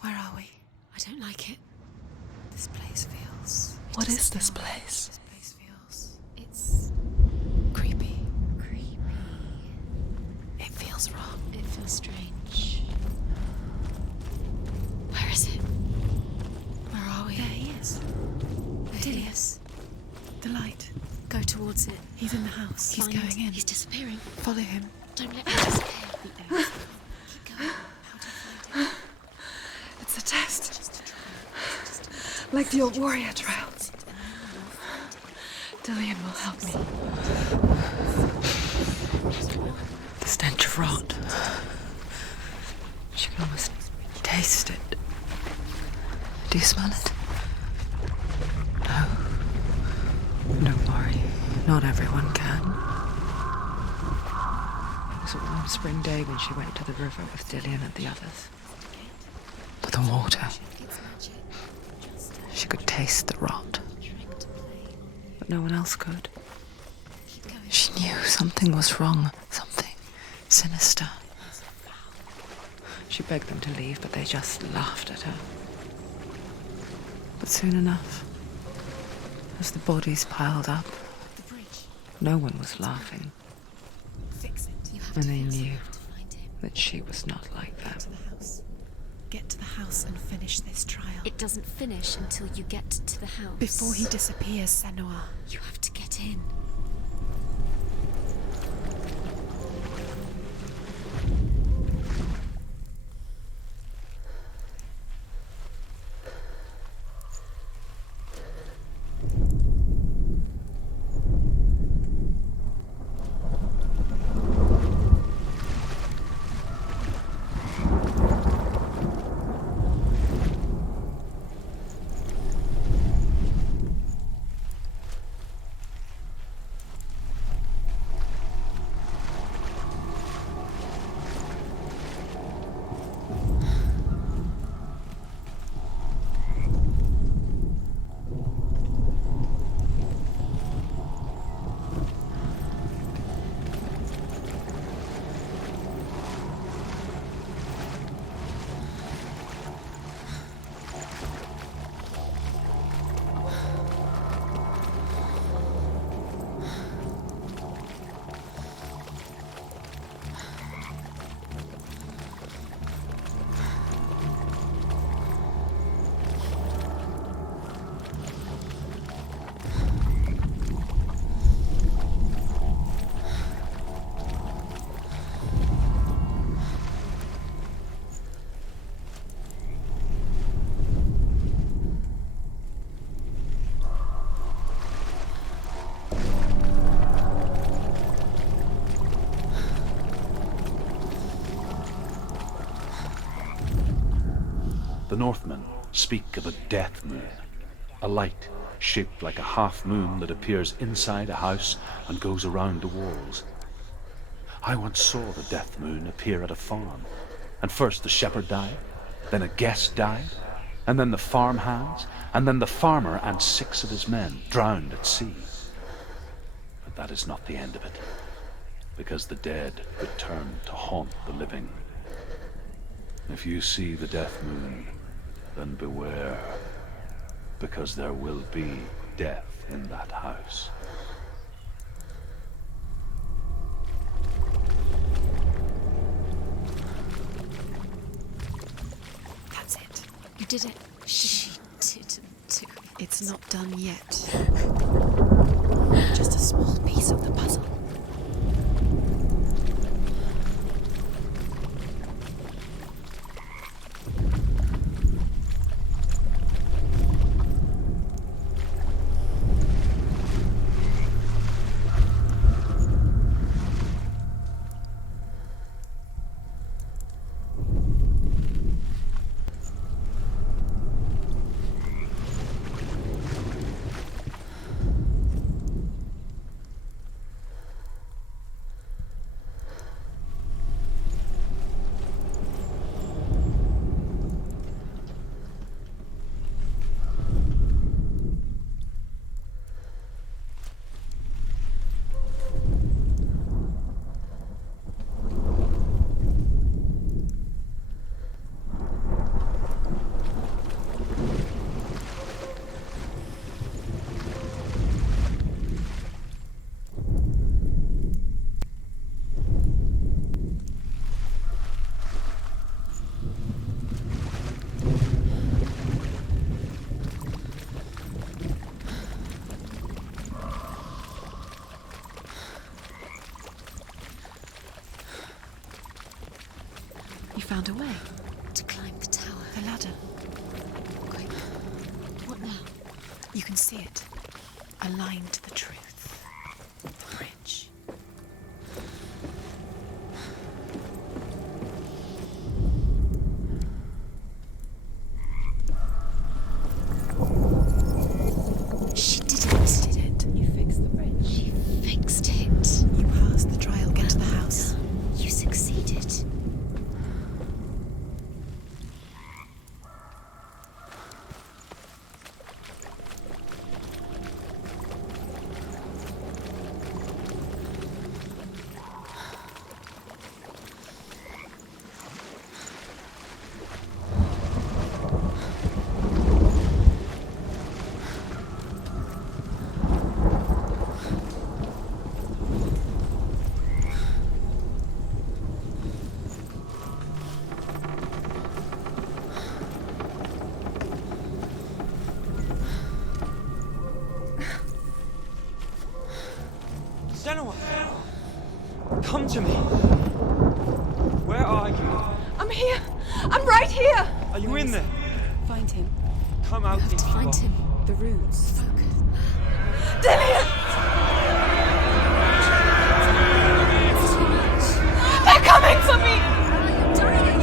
Where are we? I don't like it. This place feels... What is this place? This place feels... It's... creepy. Creepy. It feels wrong. It feels strange. Where is it? Where are we? There he is. There he is. The light. Go towards it. He's in the house. He's going in. He's disappearing. Follow him. Don't let him disappear. Keep going. How do you find it? It's a test. Just a try. like the old warrior trials. Dillian will help me. The stench of rot. She can almost taste it. Do you smell it? No. Don't worry. Not everyone can. It was a warm spring day when she went to the river with Dillian and the others. But the water. She could taste the rot. But no one else could. She knew something was wrong. Something sinister. She begged them to leave, but they just laughed at her. But soon enough, as the bodies piled up, no one was laughing. And they knew that she was not like them. Get to the house and finish this trial. It doesn't finish until you get to the house. Before he disappears, Senua. You have to get in. The Northmen speak of a death moon, a light shaped like a half moon that appears inside a house and goes around the walls. I once saw the death moon appear at a farm, and first the shepherd died, then a guest died, and then the farm hands, and then the farmer and 6 of his men drowned at sea. But that is not the end of it, because the dead return to haunt the living. If you see the death moon, then beware, because there will be death in that house. That's it. You did it. She did too. It's not done yet. Just a small piece of the puzzle. You found a way To climb the tower. the ladder. Quick. What You can see it. Aligned to the truth. Bridge. She did it. You fixed the bridge. She fixed it. You passed the trial. Get to the house. You succeeded. Senua! Come to me! Where are you? I'm here! I'm right here! Are you in there? Find him. Come out You have to if you find are. him. The runes. Focus. Dillian! It's too much. They're coming for me! I'm dying.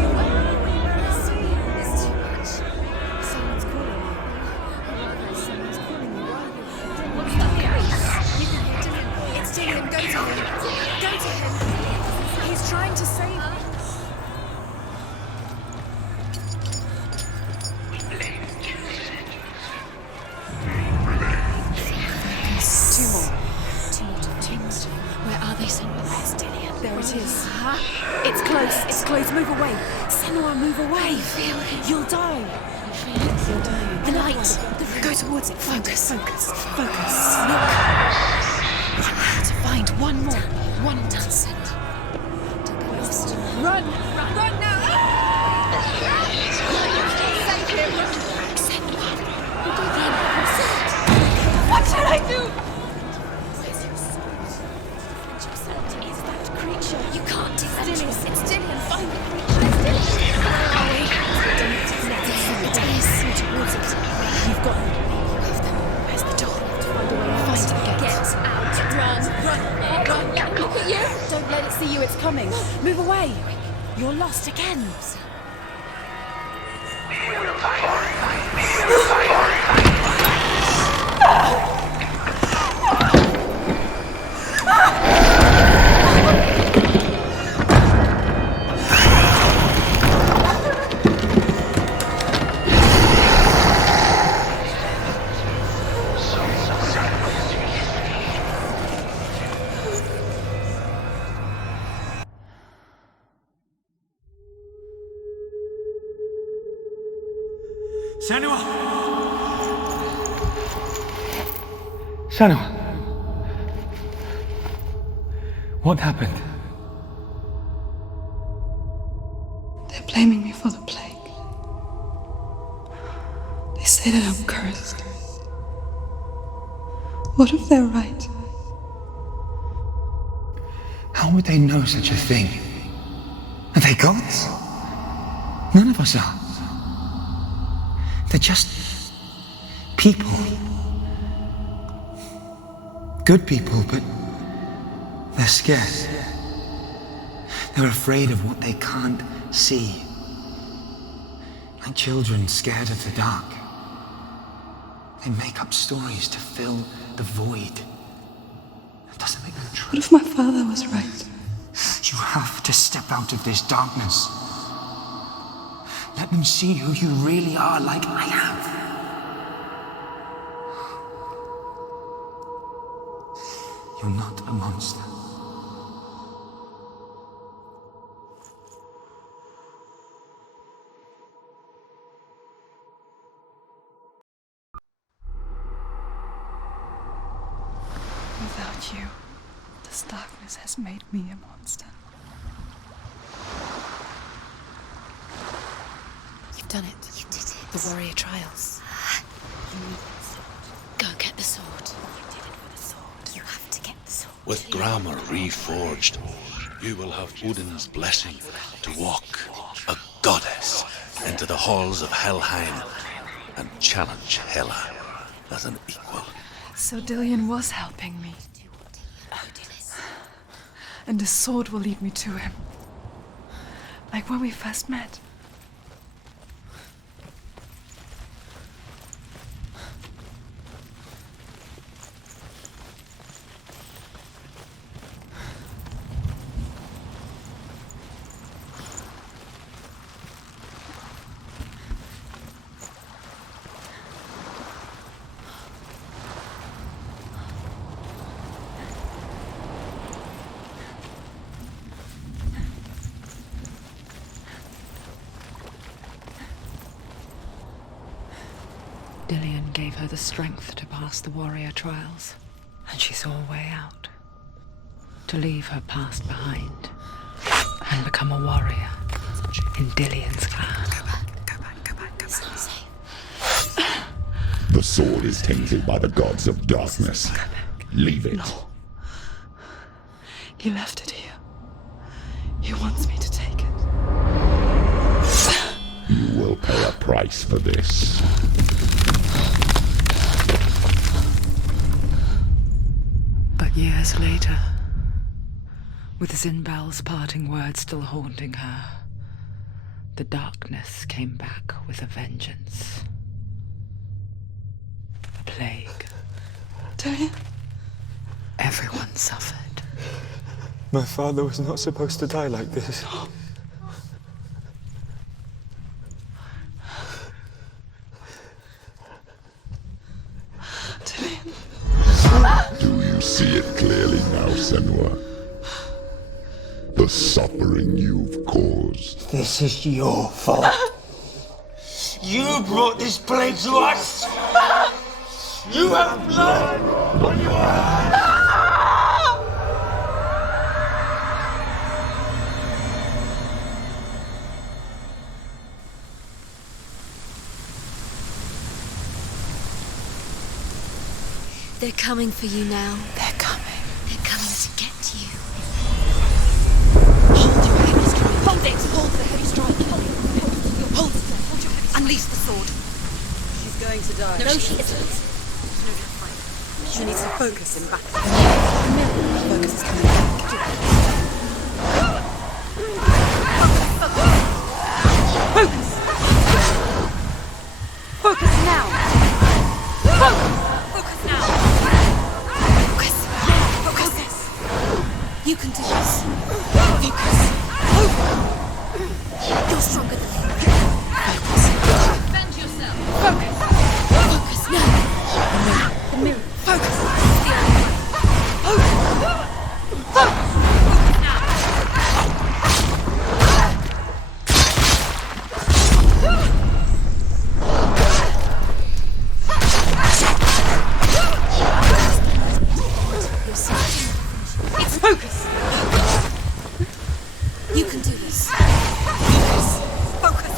It's too much. Someone's calling you. Someone's calling you. Why are you? What's the voice? You can hear Dylan. It's Dylan. Go to him. Go to him. He's trying to save you. Two more. Where are they, Senua? Where's Dillian? There it is. It's close. It's close. Move away. Senua, move away. Feel it. You'll die. Feel it. You're dying. The light. Go towards it. Focus. Focus. Focus. Look. To find one more. One more. Done, Senua. Don't get lost. Run. Run now. What should I do? Where's your sword? Find your sword. Is that creature? You can't defend yourself. It's Dylan. Find the creature. It's Dylan. Where are we? It is. Towards it. You've got them. You have them. Where's the door? Find a way out. Find it. Get out. Run. Run. Look at you. Don't let it see you. It's coming. Move away. You're lost again. Senua! Senua! What happened? They're blaming me for the plague. They say that I'm cursed. What if they're right? How would they know such a thing? Are they gods? None of us are. They're just people. Good people, but they're scared. They're afraid of what they can't see. Like children scared of the dark. They make up stories to fill the void. That doesn't make them true. What if my father was right? You have to step out of this darkness. Let them see who you really are, like I have. You're not a monster. Without you, this darkness has made me a monster. You've done it. You did it. The warrior trials. You need the sword. Go get the sword. You did it for the sword. You have to get the sword. With Grammar reforged, you will have Odin's blessing to walk, a goddess, into the halls of Helheim and challenge Hela. as an equal. So Dillion was helping me. And the sword will lead me to him. Like when we first met. Dillion gave her the strength to pass the warrior trials, and she saw a way out. To leave her past behind and become a warrior in Dillion's clan. Go back. It's not safe. The sword is tainted by the gods of darkness. Leave it. No. He left it here. He wants me to take it. You will pay a price for this. But years later, with Zinbel's parting words still haunting her, the darkness came back with a vengeance. A plague. Dillion? Everyone suffered. My father was not supposed to die like this. Do you see it clearly now, Senua? The suffering you've caused. This is your fault. You brought this plague to us! You have blood on your hands! They're coming for you now. They're coming. They're coming to get you. Hold your heavy strike. Hold it. Hold the heavy strike. Hold it. Hold your heavy strike. Unleash the sword. She's going to die. No, she isn't. She needs to focus in battle. Focus is coming back. Focus! Focus now! Focus! Focus now. Focus. You can do this. Focus. You're stronger than him. Focus. Defend yourself. Focus. Focus now. The mirror. Focus. The only way. Focus. Focus now. It's focus! You can do this. Focus. Focus!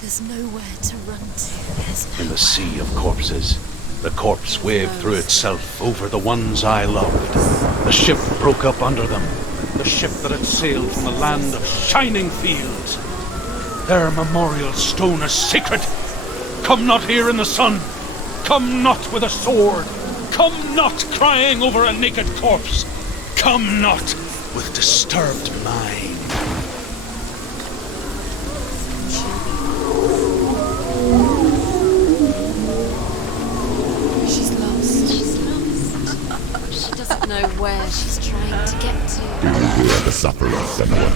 There's nowhere to run to. There's In the sea of corpses, the corpse waved through itself over the ones I loved. The ship broke up under them. The ship that had sailed from the land of shining fields. Their memorial stone is sacred. Come not here in the sun. Come not with a sword. Come not crying over a naked corpse. Come not with disturbed mind. She's lost. She's lost. She doesn't know where she's trying to get to. Do you hear the suffering, Senua?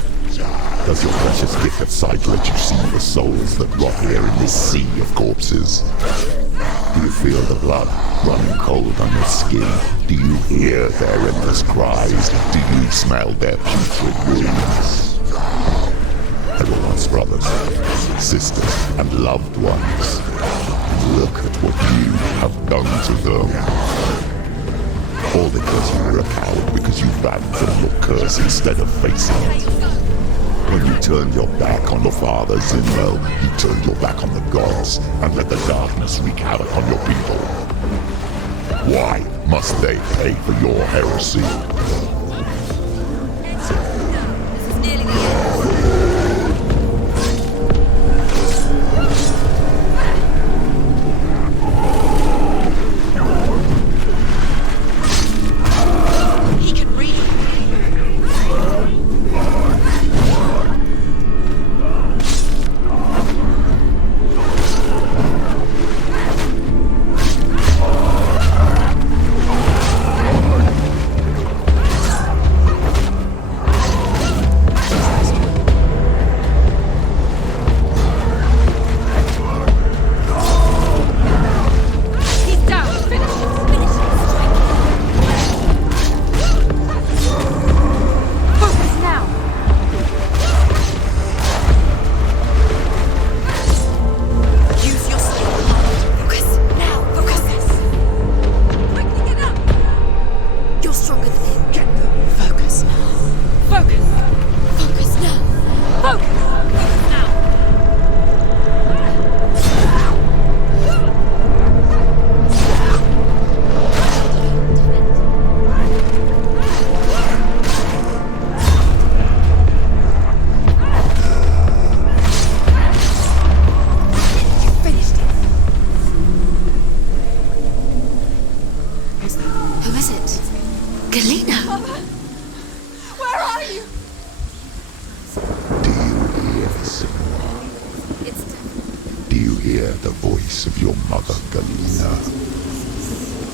Does your precious gift of sight let you see the souls that rot here in this sea of corpses? Do you feel the blood running cold on your skin? Do you hear their endless cries? Do you smell their putrid wounds? They were once brothers, sisters, and loved ones. Look at what you have done to them. All because you were a coward, because you ran from your curse instead of facing it. When you turned your back on your father, Zinbel, you turned your back on the gods and let the darkness wreak havoc on your people. Why must they pay for your heresy? hear the voice of your mother, Galena.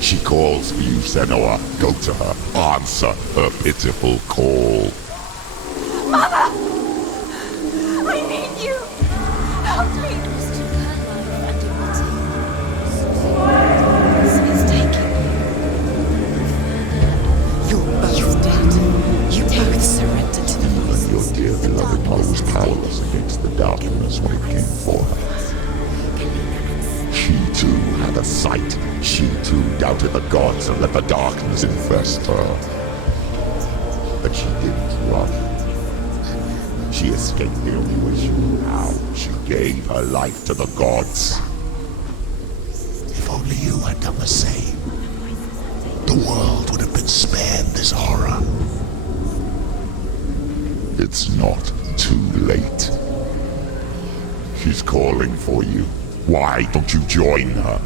She calls for you, Senua. Go to her. Answer her pitiful call. Mother! I need you! Help me! It's taking you. You're both dead. You both surrendered to the voices. Your dear beloved mother was powerless against the darkness when it came for her. She too had a sight. She too doubted the gods and let the darkness infest her. But she didn't run. She escaped the only way she knew how. She gave her life to the gods. If only you had done the same, the world would have been spared this horror. It's not too late. She's calling for you. Why don't you join her?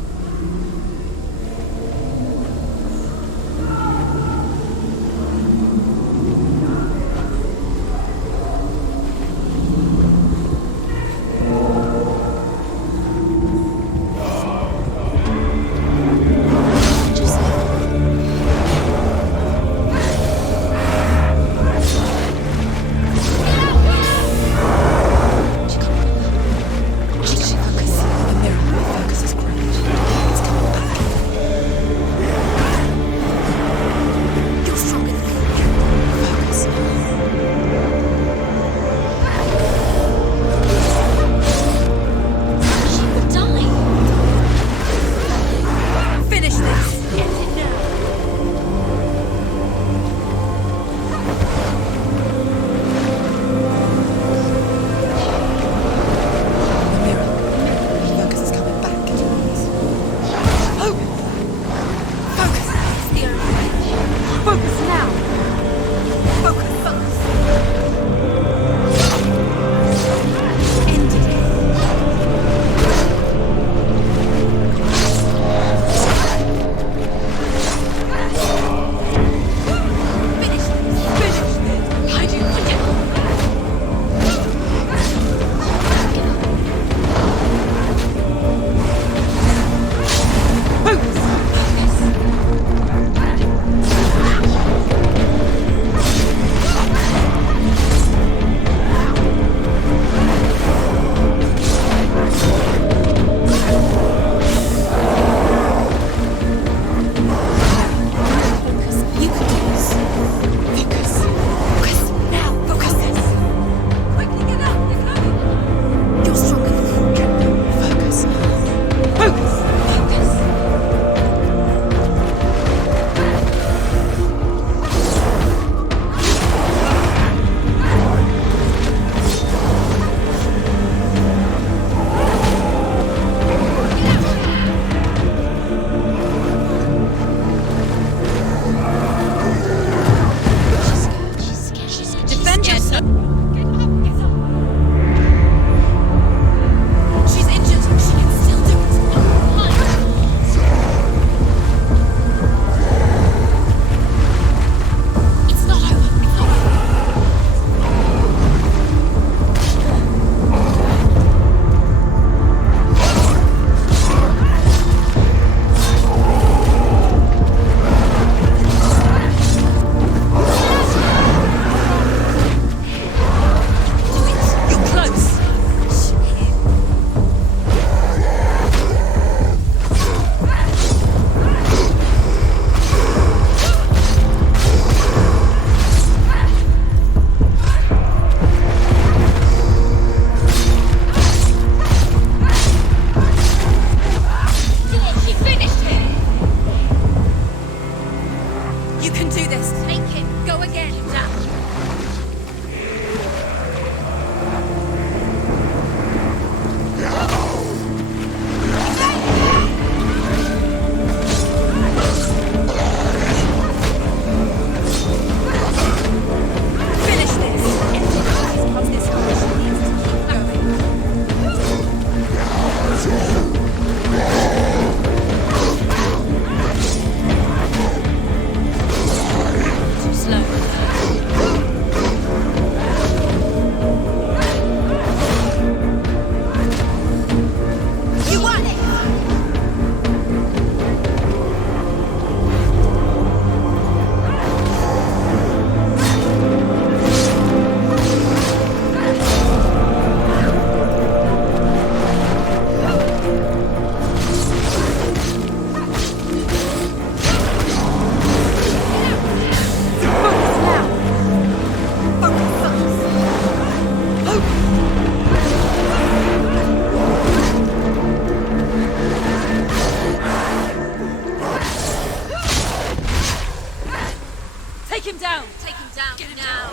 down now.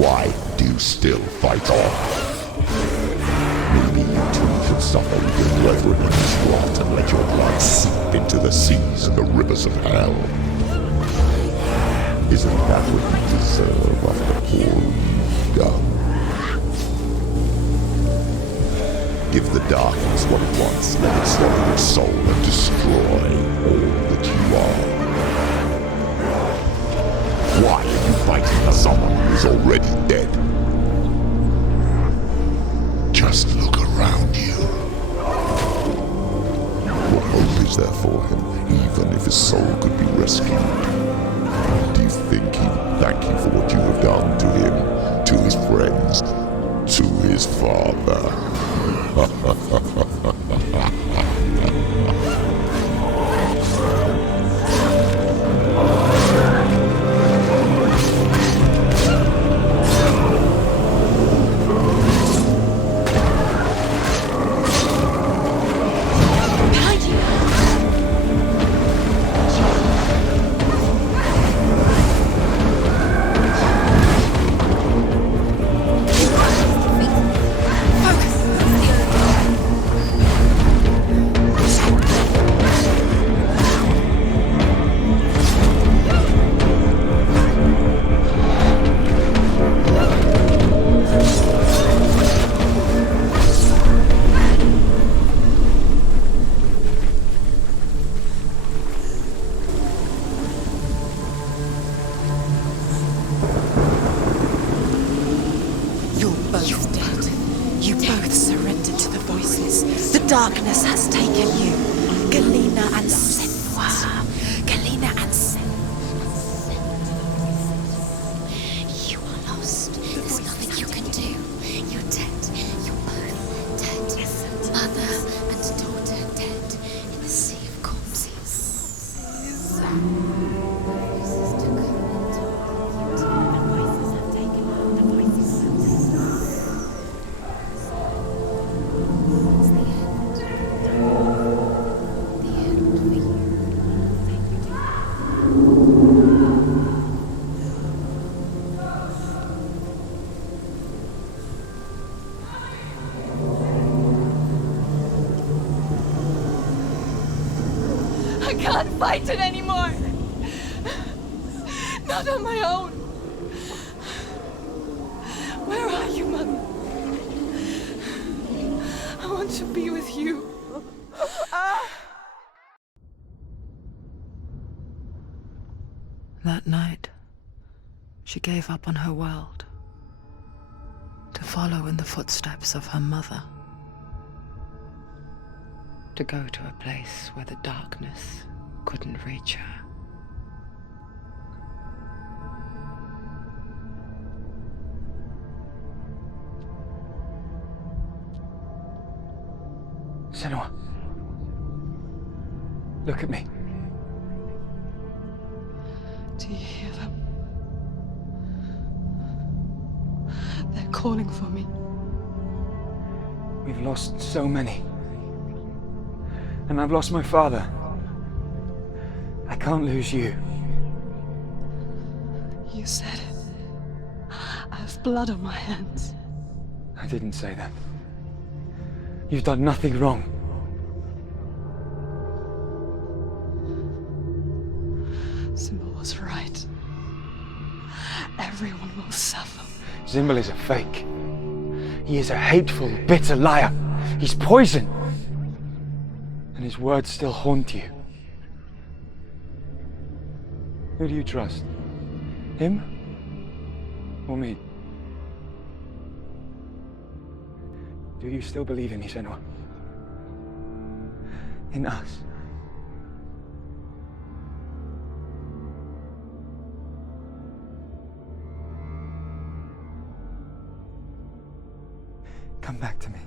Why do you still fight on? Maybe you too should suffer with your brethren in this rot and let your blood seep into the seas and the rivers of hell. Isn't that what you deserve after all you've done? Give the darkness what it wants, let it swallow your soul and destroy all that you are. Why are you fighting for someone who is already dead? Just look around you. What hope is there for him, even if his soul could be rescued? Do you think he would thank you for what you have done to him, to his friends, to his father? Darkness has taken you. Galena and Senua. Galena and Senua. You are lost. There's nothing you can do. You're dead. You're both dead. Mother and daughter dead in the sea of corpses. I can't fight it anymore. Not on my own. Where are you, Mother? I want to be with you. That night, she gave up on her world to follow in the footsteps of her mother, to go to a place where the darkness couldn't reach her. Senua, look at me. Do you hear them? They're calling for me. We've lost so many. And I've lost my father. I can't lose you. You said it. I have blood on my hands. I didn't say that. You've done nothing wrong. Symbol was right. Everyone will suffer. Zimbel is a fake. He is a hateful, bitter liar. He's poison. And his words still haunt you. Who do you trust? Him? Or me? Do you still believe in me, Senua? In us? Come back to me.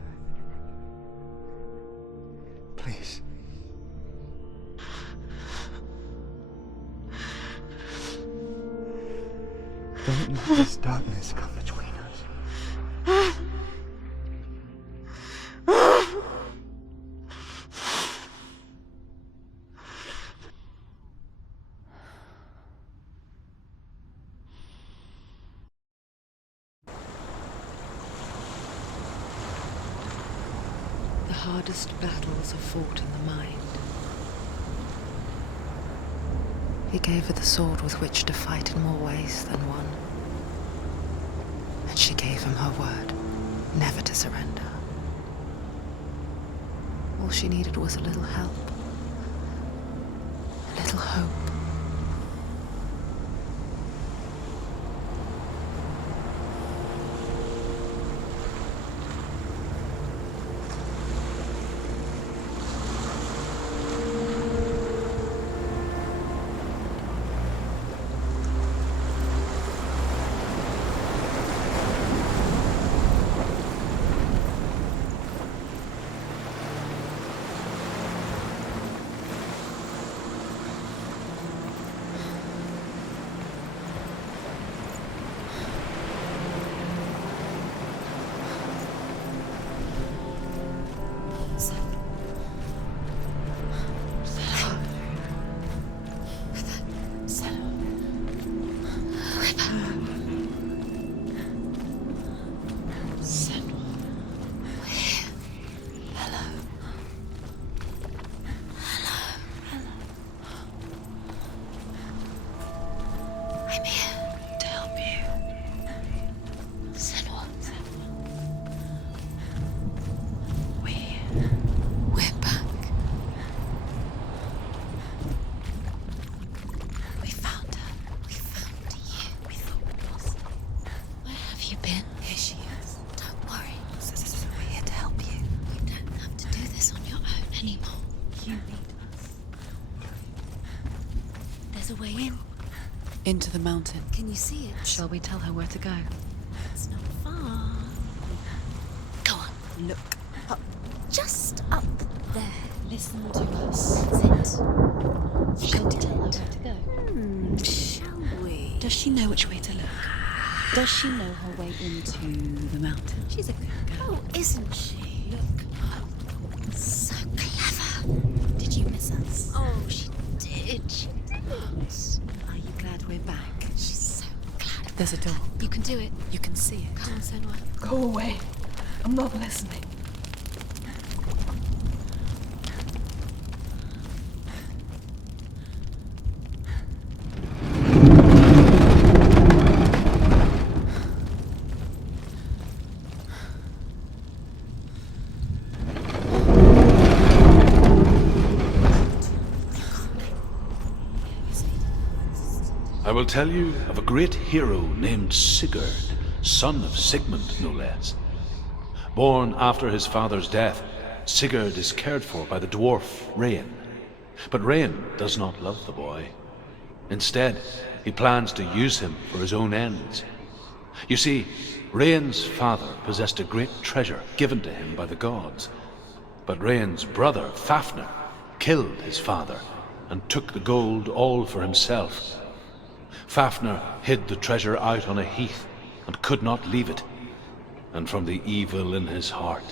Please. Don't let this darkness come between us. hardest battles are fought in the mind. He gave her the sword with which to fight in more ways than one. And she gave him her word, never to surrender. All she needed was a little help, a little hope. A way in. Into the mountain. Can you see it? Shall we tell her where to go? It's not far. Go on. Look up. Just up there. Listen to us. That's it. Shall we tell her where to go? Shall we? Does she know which way to look? Does she know her way into the mountain? She's a good girl, isn't she? Look. So clever. Did you miss us? Oh, she did. She did. Are you glad we're back? She's so glad. There's a door. You can do it. You can see it. Come on, Senua. Go away. I'm not listening. I will tell you of a great hero named Sigurd, son of Sigmund, no less. Born after his father's death, Sigurd is cared for by the dwarf Rain. But Rain does not love the boy. Instead, he plans to use him for his own ends. You see, Rain's father possessed a great treasure given to him by the gods. But Rain's brother, Fafnir, killed his father and took the gold all for himself. Fafnir hid the treasure out on a heath and could not leave it. And from the evil in his heart,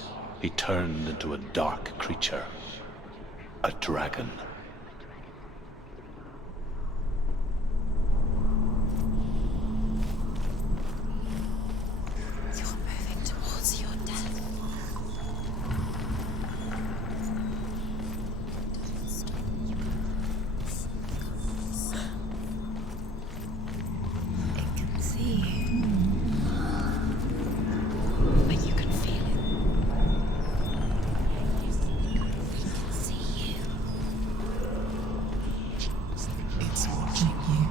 he turned into a dark creature, a dragon. You're moving towards your death. It can see you. But you can feel it. It can see you. It's watching you.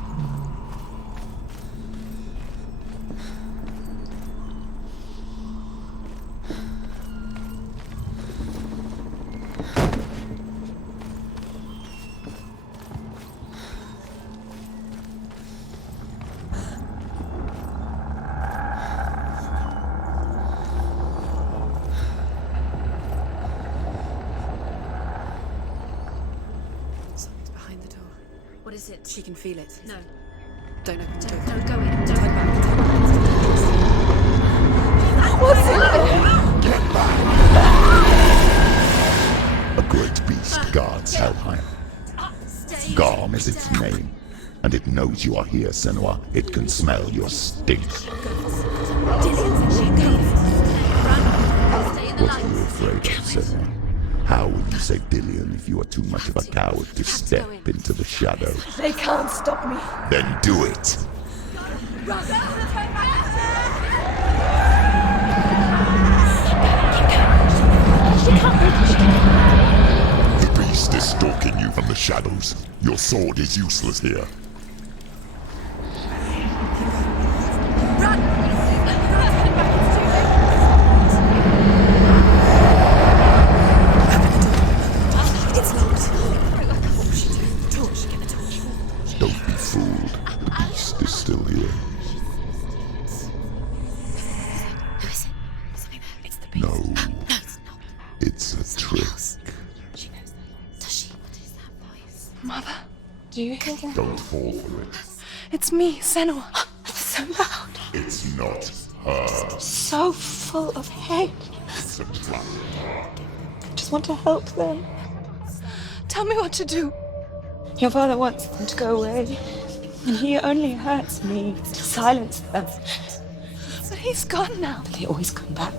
Something's behind the door. What is it? She can feel it. No. Don't open the door. No, go in. Don't Turn back. What's in A great beast guards Helheim. Garm is its name, and it knows you are here, Senua. It can smell your stink. Dillian's actually going. Run. Stay in the What are you lights. afraid of, Senua? How will you save Dillion if you are too much of a coward to step into the shadows? They can't stop me. Then do it! The beast is stalking you from the shadows. Your sword is useless here. Don't be fooled. The beast is still here. Who is it? Something there. It's the beast. No. No, it's not. It's a trick. She knows that. Does she? What is that voice? Mother, do you hear that? Don't fall for it. It's me, Senua. It's so loud. It's not her. So full of hate. It's a trap. I just want to help them. Tell me what to do. Your father wants them to go away, and he only hurts me to silence them. But he's gone now. But they always come back.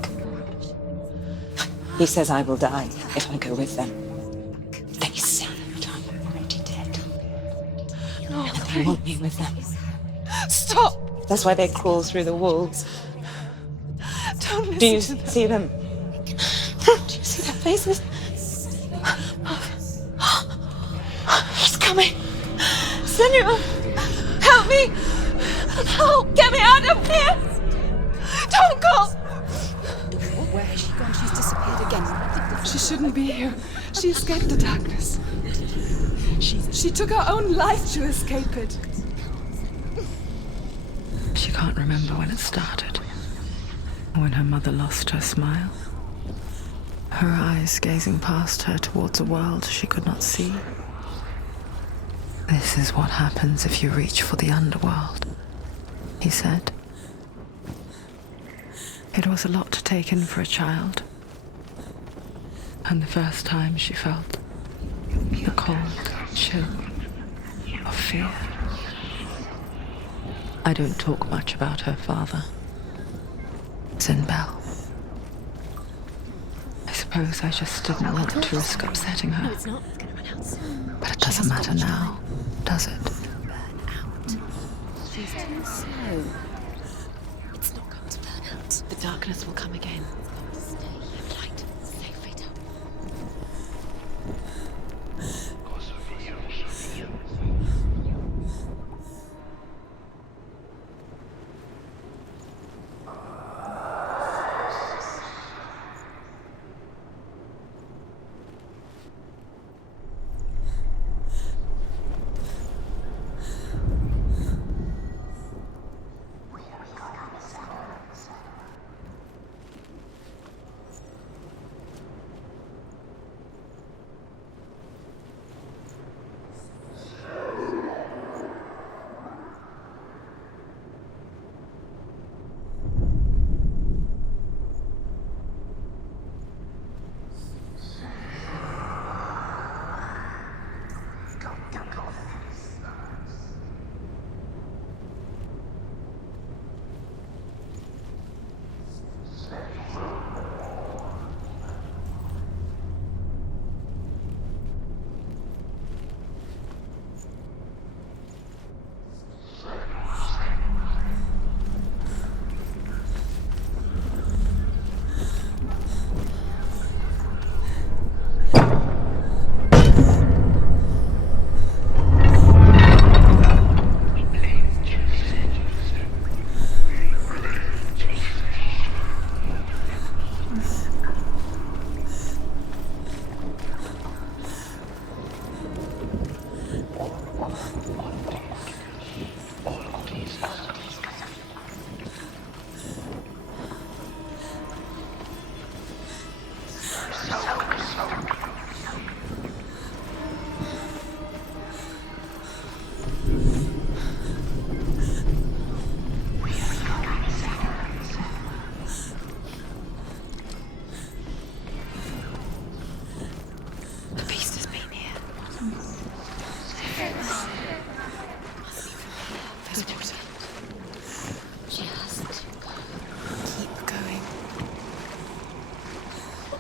He says I will die if I go with them. They say that I'm already dead. No, And they want me with them. stop! That's why they crawl through the walls. Don't listen Do you to them. see them? Do you see their faces? He's coming. Senua, help me! Help! Get me out of here! Don't go! Where has she gone? She's disappeared again. She shouldn't be here. She escaped the darkness. She took her own life to escape it. She can't remember when it started. When her mother lost her smile. Her eyes gazing past her towards a world she could not see. This is what happens if you reach for the underworld, he said. It was a lot to take in for a child. And the first time she felt the cold chill of fear. I don't talk much about her father, Zinbel. I suppose I just didn't want to risk upsetting her. No, it's not. It's going to run out soon. But it doesn't matter now, does it? Burn out. She's too slow. It's not going to burn out. The darkness will come again. Stay light. Stay freedom.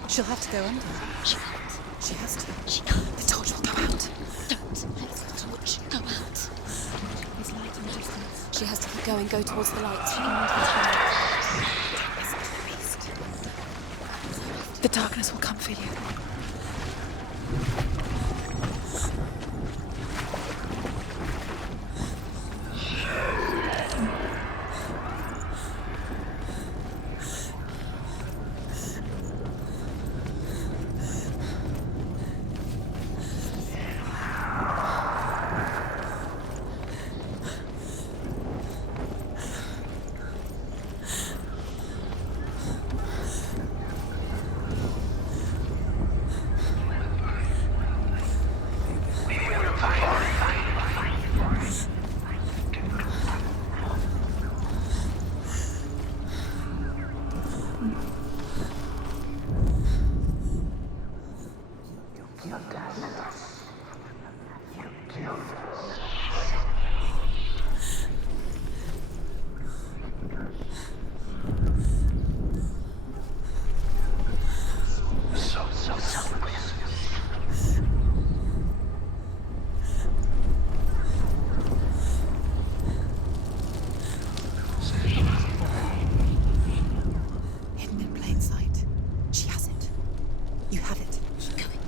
She'll have to go under. She won't. She has to. She can't. The torch will go out. Don't let the torch go out. There's light in the distance. She has to keep going. Go towards the light. The darkness will come for you. Hidden in plain sight. She has it. You have it. Keep going.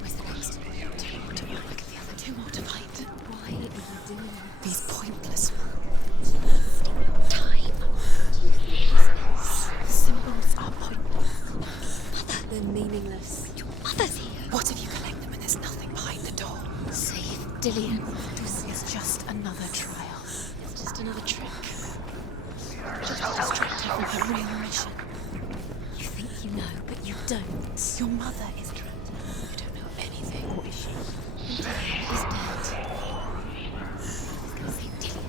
Where's the next? Two more to find. Look at the other two more to find. Why are you doing These pointless time? symbols are pointless. Mother, they're meaningless. Your mother's here. What if you collect them and there's nothing behind the door? Save Dillian. This is just another trial. It's just another trick. Just to distract her from her real mission. You think you know, but you don't. Your mother is trapped. You don't know anything, is she? He's dead. He's gonna save Dillian.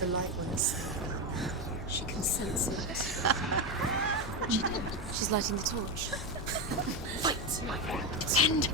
The light won't save her. She can sense it. She did. She's lighting the torch. Fight! Defend!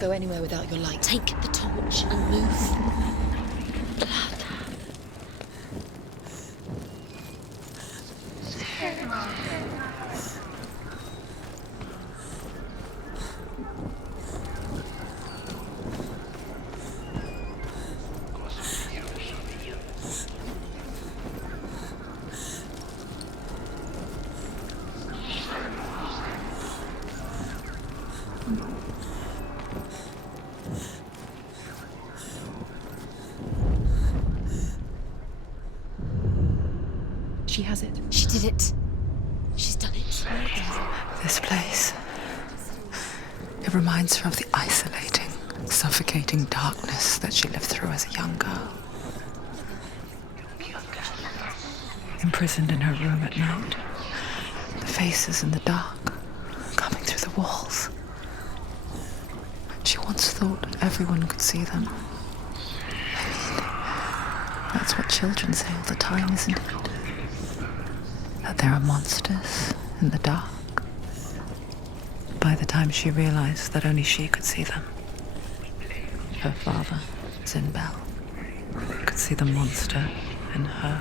Go anywhere without your light. Take the torch and move. Blood. She has it. She did it. She's done it. This place. It It reminds her of the isolating, suffocating darkness that she lived through as a young girl. Imprisoned in her room at night, the faces in the dark, coming through the walls. She once thought everyone could see them. I mean, that's what children say all the time, isn't it? That there are monsters in the dark. By the time she realized that only she could see them, her father, Zinbel, could see the monster in her.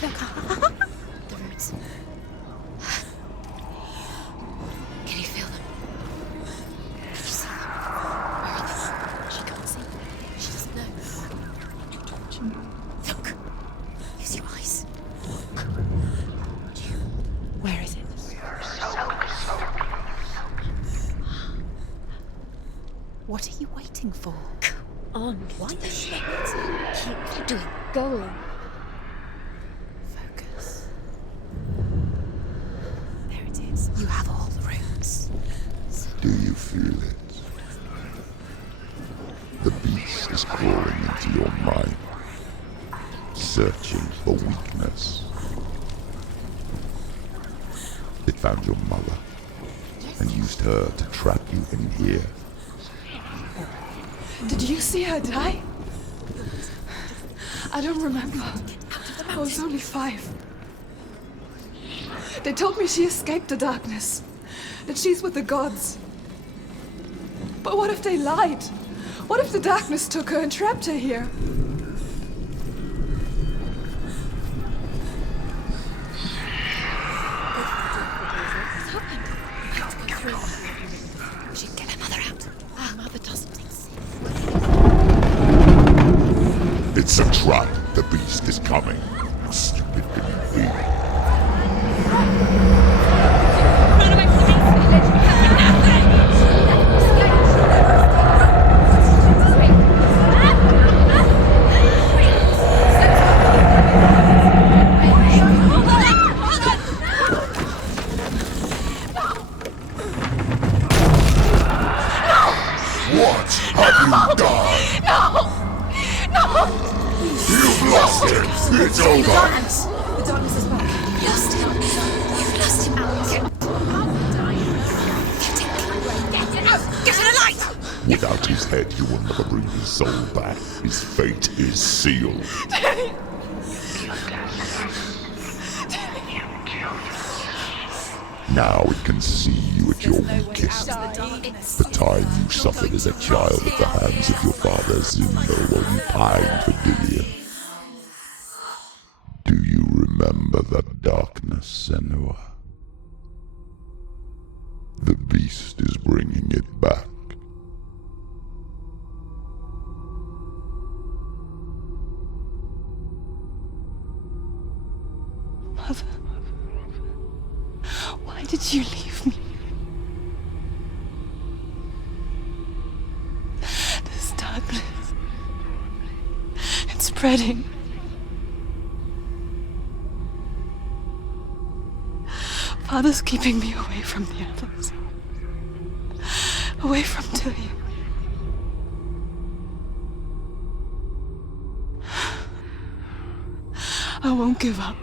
Look. The roots. Can you feel them? Can you see them? Where are they? She can't see. She doesn't know. Look. Use your eyes. Where is it? What are you waiting for? Come on. Why the shit? Keep doing. Going. Focus. There it is. You have all the roots. Do you feel it? The beast is crawling into your mind, searching for weakness. It found your mother and used her to trap you in here. Did you see her die? I don't remember. I was only 5. They told me she escaped the darkness, that she's with the gods. But what if they lied? What if the darkness took her and trapped her here? We should get her mother out. Our mother doesn't exist. It's a trap. The beast is coming. Stupid thing. Run away from the beast! Let me have What have you done? No! You've lost him. It's over. The darkness is back. You lost him. You've lost him. Get it out! Get to the light! Without his head, you will never bring his soul back. His fate is sealed. Now it can see you at your weakest. The time you suffered as a child at the hands of your father Zinbo while you pined for Dillion. Do you remember that darkness, Senua? The beast is bringing it back. Mother, why did you leave me? This darkness, it's spreading. Father's keeping me away from the others. Away from Dillion. I won't give up.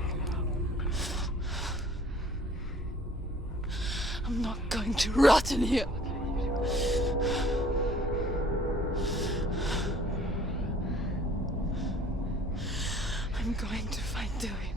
I'm not going to rot in here. I'm going to find Dillion.